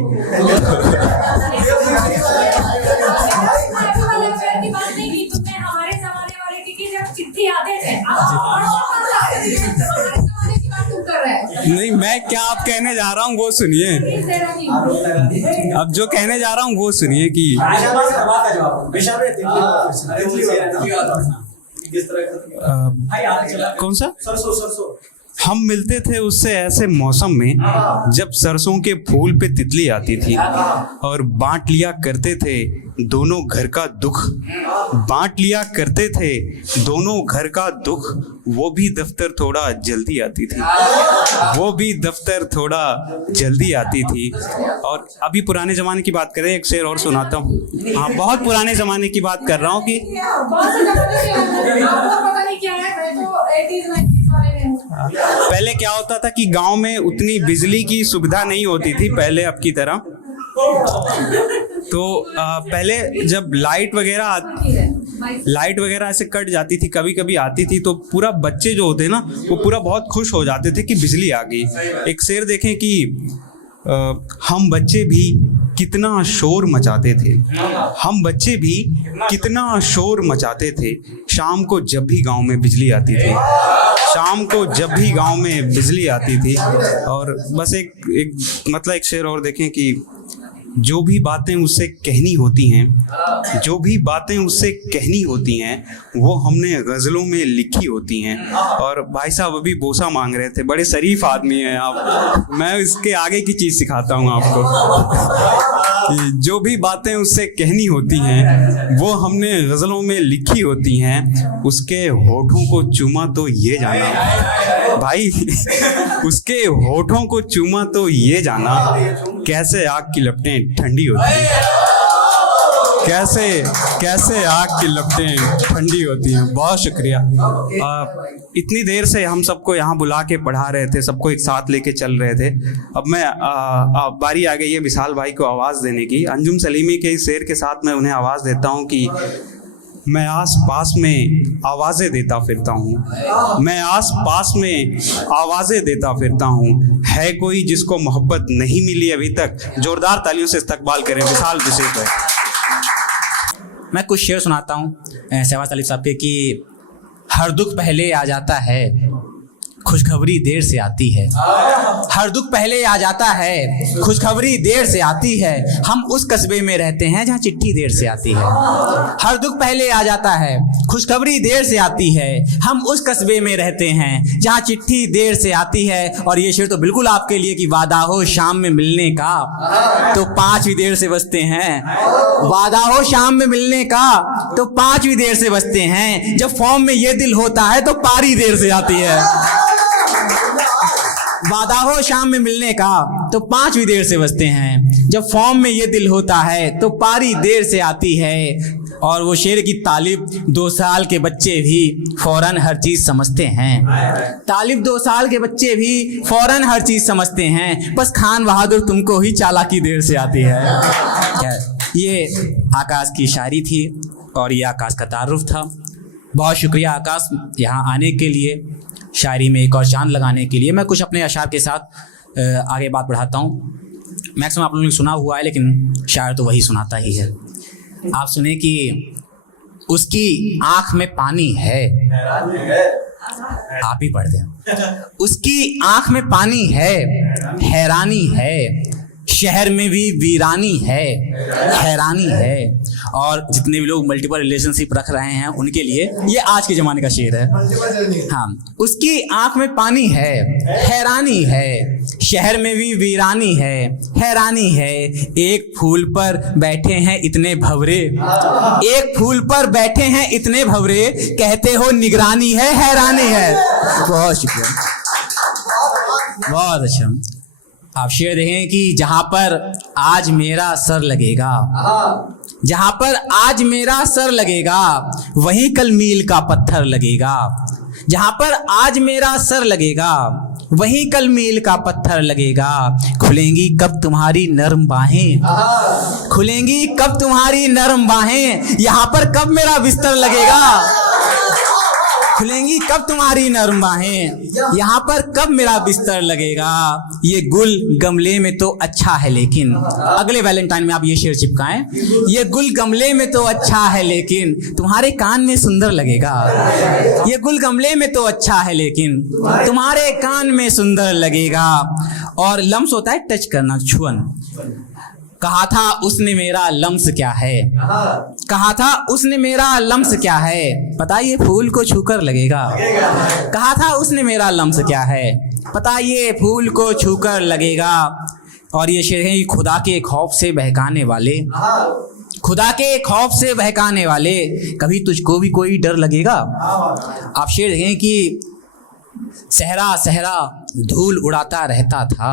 नहीं, मैं क्या आप कहने जा रहा हूँ वो सुनिए। अब जो कहने जा रहा हूँ वो सुनिए कि कौन सा? हम मिलते थे उससे ऐसे मौसम में, जब सरसों के फूल पे तितली आती थी, और बांट लिया करते थे दोनों घर का दुख, बांट लिया करते थे दोनों घर का दुख। वो भी दफ्तर थोड़ा जल्दी आती थी, वो भी दफ्तर थोड़ा जल्दी आती थी। और अभी पुराने ज़माने की बात करें, एक शेर और सुनाता हूँ। हाँ, बहुत पुराने ज़माने की बात कर रहा हूँ कि पहले क्या होता था कि गांव में उतनी बिजली की सुविधा नहीं होती थी पहले अब की तरह। तो पहले जब लाइट वगैरह ऐसे कट जाती थी, कभी कभी आती थी, तो पूरा बच्चे जो होते ना वो पूरा बहुत खुश हो जाते थे कि बिजली आ गई। एक शेर देखें कि हम बच्चे भी कितना शोर मचाते थे, हम बच्चे भी कितना शोर मचाते थे, शाम को जब भी गांव में बिजली आती थी, शाम को जब भी गांव में बिजली आती थी। और बस एक शेर और देखें कि जो भी बातें उससे कहनी होती हैं, जो भी बातें उससे कहनी होती हैं, वो हमने गज़लों में लिखी होती हैं। और भाई साहब अभी बोसा मांग रहे थे, बड़े शरीफ आदमी हैं आप। मैं इसके आगे की चीज़ सिखाता हूँ आपको कि जो भी बातें उससे कहनी होती हैं, वो हमने गज़लों में लिखी होती हैं। उसके होठों को चूमा तो ये जाना भाई, उसके होठों को चूमा तो ये जाना, कैसे आग की लपटें ठंडी होती हैं, कैसे आग की लपटें ठंडी होती हैं। बहुत शुक्रिया। इतनी देर से हम सबको यहाँ बुला के पढ़ा रहे थे, सबको एक साथ लेके चल रहे थे। अब मैं बारी आ गई है विशाल भाई को आवाज़ देने की। अंजुम सलीमी के इस शेर के साथ मैं उन्हें आवाज़ देता हूँ कि मैं आस पास में आवाज़ें देता फिरता हूँ, मैं आस पास में आवाज़ें देता फिरता हूँ। है कोई जिसको मोहब्बत नहीं मिली अभी तक? जोरदार तालियों से इस्तकबाल करें विशाल विशेष भाई। मैं कुछ शेर सुनाता हूँ शहबाज तालिब साहब के कि हर दुख पहले आ जाता है, खुशखबरी देर से आती है। हर दुख पहले आ जाता है, खुशखबरी देर से आती है। हम उस कस्बे में रहते हैं जहाँ चिट्ठी देर से आती है। हर दुख पहले आ जाता है, खुशखबरी देर से आती है। हम उस कस्बे में रहते हैं जहाँ चिट्ठी देर से आती है। और ये शेर तो बिल्कुल आपके लिए कि वादा हो शाम में मिलने का तो 5 भी देर से बजते हैं, वादा हो शाम में मिलने का तो 5 भी देर से बजते हैं। जब फॉर्म में ये दिल होता है तो पारी देर से आती है। वादा हो शाम में मिलने का तो 5 भी देर से बजते हैं। जब फॉर्म में ये दिल होता है तो पारी देर से आती है। और वो शेर की तालिब 2 साल के बच्चे भी फौरन हर चीज़ समझते हैं। तालिब 2 साल के बच्चे भी फौरन हर चीज़ समझते हैं। बस खान बहादुर तुमको ही चालाकी देर से आती है। ये आकाश की शायरी थी और ये आकाश का तारुफ था। बहुत शुक्रिया आकाश यहाँ आने के लिए, शायरी में एक और चांद लगाने के लिए। मैं कुछ अपने अशार के साथ आगे बात बढ़ाता हूँ। मैक्सिमम आप लोगों ने सुना हुआ है लेकिन शायर तो वही सुनाता ही है। आप सुने कि उसकी आँख में पानी है, आप ही पढ़ दें। उसकी आँख में पानी है, हैरानी है, शहर में भी वीरानी है, हैरानी है। और जितने भी लोग मल्टीपल रिलेशनशिप रख रहे हैं उनके लिए ये आज के ज़माने का शेर है। हाँ, उसकी आंख में पानी है, हैरानी है, शहर में भी वीरानी है, हैरानी है, एक फूल पर बैठे हैं इतने भंवरे, एक फूल पर बैठे हैं इतने भंवरे, कहते हो निगरानी है, हैरानी है। बहुत शुक्रिया, बहुत अच्छा। आप शेर देखें कि जहां पर आज मेरा सर लगेगा, जहां पर आज मेरा सर लगेगा, वहीं कल मील का पत्थर लगेगा। जहां पर आज मेरा सर लगेगा, वहीं कल मील का पत्थर लगेगा। खुलेंगी कब तुम्हारी नर्म बाहें, खुलेंगी कब तुम्हारी नर्म बाहें, यहाँ पर कब मेरा बिस्तर लगेगा। खुलेंगी कब तुम्हारी नर्म बाहें, यहाँ पर कब मेरा बिस्तर लगेगा। ये गुल गमले में तो अच्छा है लेकिन, अगले वैलेंटाइन में आप ये शेर चिपकाएं, ये गुल गमले में तो अच्छा है लेकिन तुम्हारे कान में सुंदर लगेगा। ये गुल गमले में तो अच्छा है लेकिन तुम्हारे कान में सुंदर लगेगा। और लम्स होता है टच करना, छुअन। कहा था उसने मेरा लम्स क्या है, कहा था उसने मेरा लम्स क्या है, पता ये फूल को छूकर लगेगा। कहा था उसने मेरा लम्स क्या है, पता ये फूल को छूकर लगेगा। और ये शेर है कि खुदा के खौफ से बहकाने वाले, खुदा के खौफ से बहकाने वाले, कभी तुझको भी कोई डर लगेगा। आप शेर देखें कि सहरा सहरा धूल उड़ाता रहता था,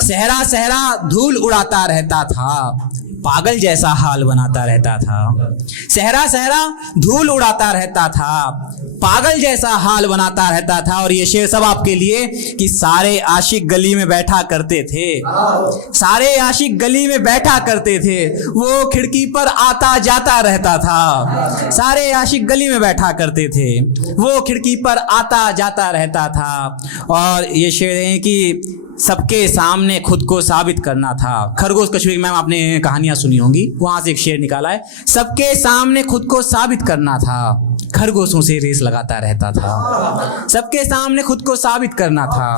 सहरा सहरा धूल उड़ाता रहता था, पागल जैसा हाल बनाता रहता था। सहरा सहरा धूल उड़ाता रहता था, पागल जैसा हाल बनाता रहता था। और ये शेर सब आपके लिए कि सारे आशिक गली में बैठा करते थे, सारे आशिक गली में बैठा करते थे, वो खिड़की पर आता जाता रहता था। सारे आशिक गली में बैठा करते थे, वो खिड़की पर आता जाता रहता था। और ये शेर है कि सबके सामने खुद को साबित करना था। खरगोश कछुए, मैम आपने कहानियां सुनी होंगी, वहां से एक शेर निकाला है। सबके सामने खुद को साबित करना था, खरगोशों से रेस लगाता रहता था। सबके सामने खुद को साबित करना था,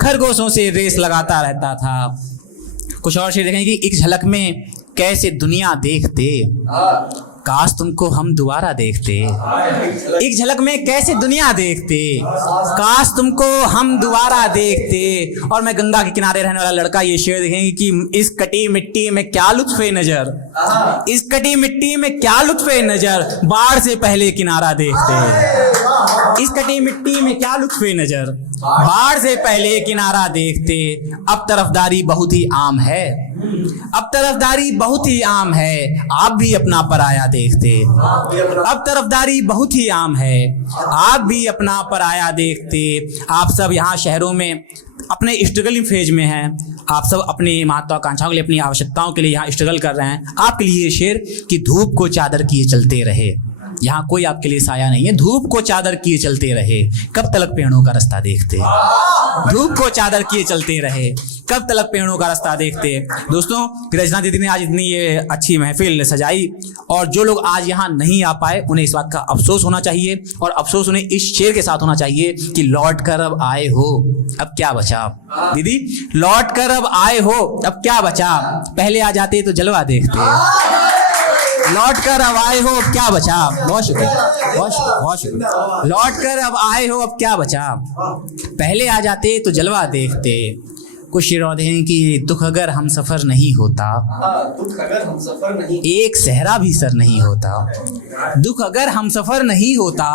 खरगोशों से रेस लगाता रहता था। कुछ और शेर देखें कि एक झलक में कैसे दुनिया देखते, काश तुमको हम दोबारा देखते। एक झलक में कैसे दुनिया देखते, काश तुमको हम दोबारा देखते। और मैं गंगा के किनारे रहने वाला लड़का, ये शेर देखेंगे कि इस कटी मिट्टी में क्या लुत्फ़ नजर, इस कटी मिट्टी में क्या लुत्फ़ नजर, बाढ़ से पहले किनारा देखते। इस कटी मिट्टी में क्या लुत्फ़ नजर, बाढ़ से पहले किनारा देखते। अब तरफदारी बहुत ही आम है, अब तरफदारी बहुत ही आम है, आप भी अपना पराया देखते। अब तरफदारी बहुत ही आम है, आप भी अपना पराया देखते। आप सब यहाँ शहरों में अपने स्ट्रगलिंग फेज में हैं, आप सब अपनी महत्वाकांक्षाओं के लिए, अपनी आवश्यकताओं के लिए यहाँ स्ट्रगल कर रहे हैं। आपके लिए ये शेर कि धूप को चादर किए चलते रहे, यहाँ कोई आपके लिए साया नहीं है, धूप को चादर किए चलते रहे, कब तलक पेड़ों का रास्ता देखते। धूप को चादर किए चलते रहे, कब तलक पेड़ों का रास्ता देखते। दोस्तों, रजना दीदी ने आज इतनी ये अच्छी महफिल सजाई, और जो लोग आज यहाँ नहीं आ पाए उन्हें इस बात का अफसोस होना चाहिए, और अफसोस उन्हें इस शेर के साथ होना चाहिए कि लौट कर अब आए हो, अब क्या बचा। दीदी, लौट कर अब आए हो, अब क्या बचा, पहले आ जाते तो जलवा देखते। लौट कर अब आए हो, अब क्या बचा। बहुत शुक्रिया, बहुत शुक्रिया, बहुत शुक्रिया। लौट कर अब आए हो, अब क्या बचा, पहले आ जाते तो जलवा देखते। कुछ शेर और हैं कि दुख अगर हम सफ़र नहीं होता, दुख अगर हम सफर नहीं, एक सहरा भी सर नहीं होता। दुख अगर हम सफ़र नहीं होता,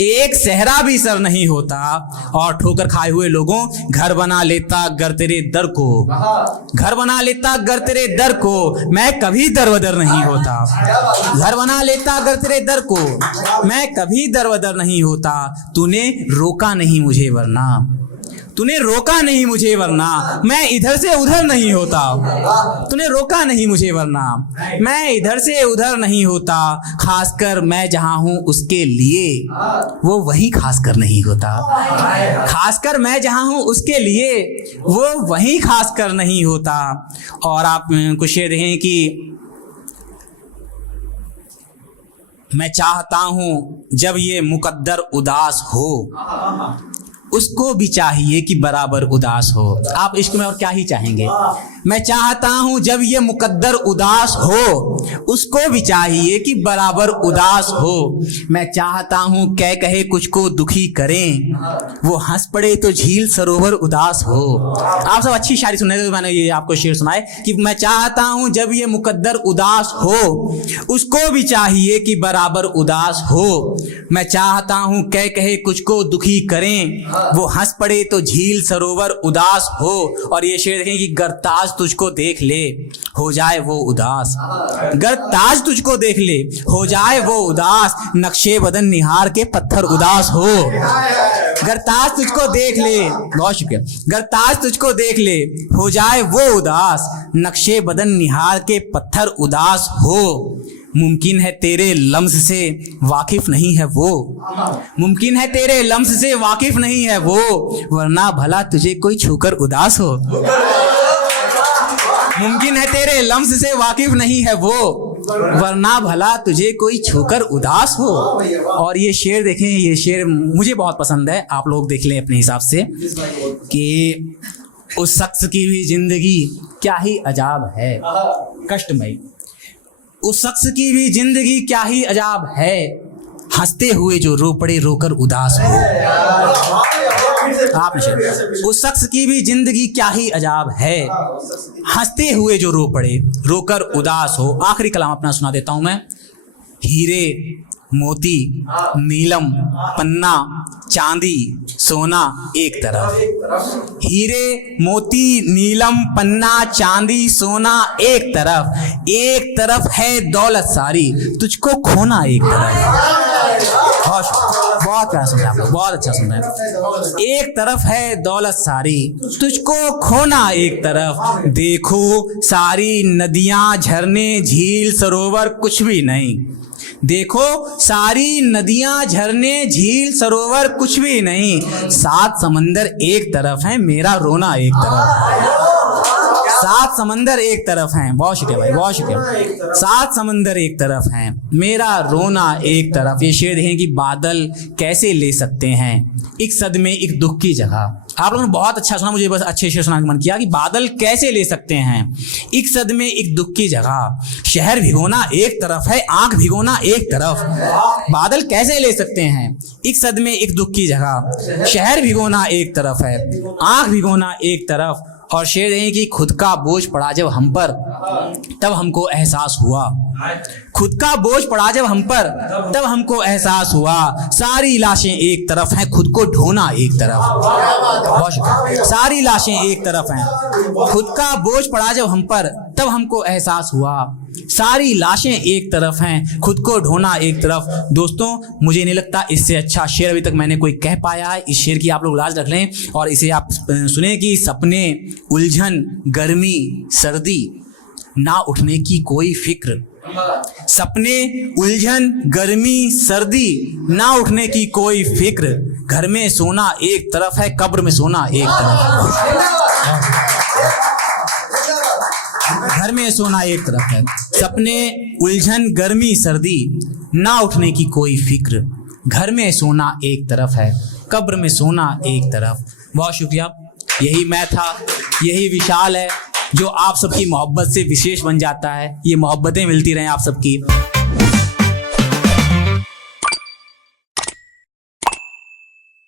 एक सहरा भी सर नहीं होता। और ठोकर खाए हुए लोगों, घर बना लेता गर तेरे दर को, घर बना लेता गर तेरे दर को, मैं कभी दरबदर नहीं होता। घर बना लेता गर तेरे दर को, मैं कभी दरबदर नहीं होता। तूने रोका नहीं मुझे वरना, तूने रोका नहीं मुझे वरना, मैं इधर से उधर नहीं होता। तूने रोका नहीं मुझे वरना, मैं इधर से उधर नहीं होता। खासकर मैं जहाँ हूँ उसके लिए, वो वहीं खासकर नहीं होता। खासकर मैं जहाँ हूँ उसके लिए, वो वहीं खासकर नहीं होता। और आप कुछ शेर देखें कि मैं चाहता हूँ जब ये मुकद्दर उदास हो, उसको भी चाहिए कि बराबर उदास हो। आप इश्क में और क्या ही चाहेंगे। मैं चाहता हूँ जब ये मुकद्दर उदास हो, उसको भी चाहिए कि बराबर उदास हो। मैं चाहता हूँ कह कहे कुछ को दुखी करें, वो हंस पड़े तो झील सरोवर उदास हो। आप सब अच्छी शायरी सुन रहे थे तो मैंने ये आपको शेर सुनाए कि मैं चाहता हूँ जब ये मुकद्दर उदास हो, उसको भी चाहिए कि बराबर उदास हो। मैं चाहता हूँ कह कहे कुछ को दुखी करें, वो हंस पड़े तो झील सरोवर उदास हो। और ये शेर देखें कि गर ताज तुझको देख ले हो जाए वो उदास, गर ताज तुझको देख ले हो जाए वो उदास, नक्शे बदन निहार के पत्थर उदास हो। गर ताज तुझको देख ले, बहुत शुक्रिया, गर ताज तुझको देख ले हो जाए वो उदास, नक्शे बदन निहार के पत्थर उदास हो। मुमकिन है तेरे लम्स से वाकिफ नहीं है वो, मुमकिन है तेरे लम्स से वाकिफ नहीं है वो, वरना भला तुझे कोई छूकर उदास हो। मुमकिन है तेरे लम्स से वाकिफ नहीं है वो, वरना भला तुझे कोई छूकर उदास हो। और ये शेर देखें, ये शेर मुझे बहुत पसंद है, आप लोग देख लें अपने हिसाब से कि उस शख्स की भी जिंदगी क्या ही अजाब है कष्टमयी, उस शख्स की भी जिंदगी क्या ही अजाब है, हंसते हुए जो रो पड़े रोकर उदास हो। आप उस शख्स की भी जिंदगी क्या ही अजाब है, हंसते हुए जो रो पड़े रोकर उदास हो। आखिरी कलाम अपना सुना देता हूं मैं। हीरे मोती नीलम पन्ना चांदी सोना एक तरफ, हीरे मोती नीलम पन्ना चांदी सोना एक तरफ है दौलत सारी, तुझको खोना एक तरफ। बहुत प्यारा सुन रहे हैं आप लोग, बहुत अच्छा सुन रहे हैं। एक तरफ है दौलत सारी, तुझको खोना एक तरफ, देखो सारी नदियां झरने झील सरोवर कुछ भी नहीं, देखो सारी नदियां झरने झील सरोवर कुछ भी नहीं, सात समंदर एक तरफ है मेरा रोना एक तरफ, सात समंदर एक तरफ हैं। बहुत शुक्रिया भाई, बहुत शुक्रिया। सात समंदर एक तरफ हैं मेरा रोना एक तरफ। ये शेर देखें कि बादल कैसे ले सकते हैं एक सदमे एक दुख की जगह। आप लोगों ने बहुत अच्छा सुना, मुझे बस अच्छे शेर सुनाने का मन किया कि बादल कैसे ले सकते हैं एक सदमे एक दुख की जगह, शहर भिगोना एक तरफ है आंख भिगोना एक तरफ। बादल कैसे ले सकते हैं एक सदमे एक दुख की जगह, शहर भिगोना एक तरफ है आंख भिगोना एक तरफ। और शेर है कि खुद का बोझ पड़ा जब हम पर तब हमको एहसास हुआ, खुद का बोझ पड़ा जब हम पर तब हमको एहसास हुआ, सारी लाशें एक तरफ हैं खुद को ढोना एक तरफ। सारी लाशें एक तरफ हैं, खुद का बोझ पड़ा जब हम पर तब हमको एहसास हुआ, सारी लाशें एक तरफ हैं खुद को ढोना एक तरफ। दोस्तों मुझे नहीं लगता इससे अच्छा शेर अभी तक मैंने कोई कह पाया है। इस शेर की आप लोग लाज रख लें और इसे आप सुने कि सपने उलझन गर्मी सर्दी ना उठने की कोई फिक्र, सपने उलझन गर्मी सर्दी ना उठने की कोई फिक्र, घर में सोना एक तरफ है कब्र में सोना एक तरफ, घर में सोना एक तरफ है, सपने उलझन गर्मी सर्दी ना उठने की कोई फिक्र, घर में सोना एक तरफ है कब्र में सोना एक तरफ। बहुत शुक्रिया। यही मैं था, यही विशाल है जो आप सबकी मोहब्बत से विशेष बन जाता है। ये मोहब्बतें मिलती रहें आप सबकी।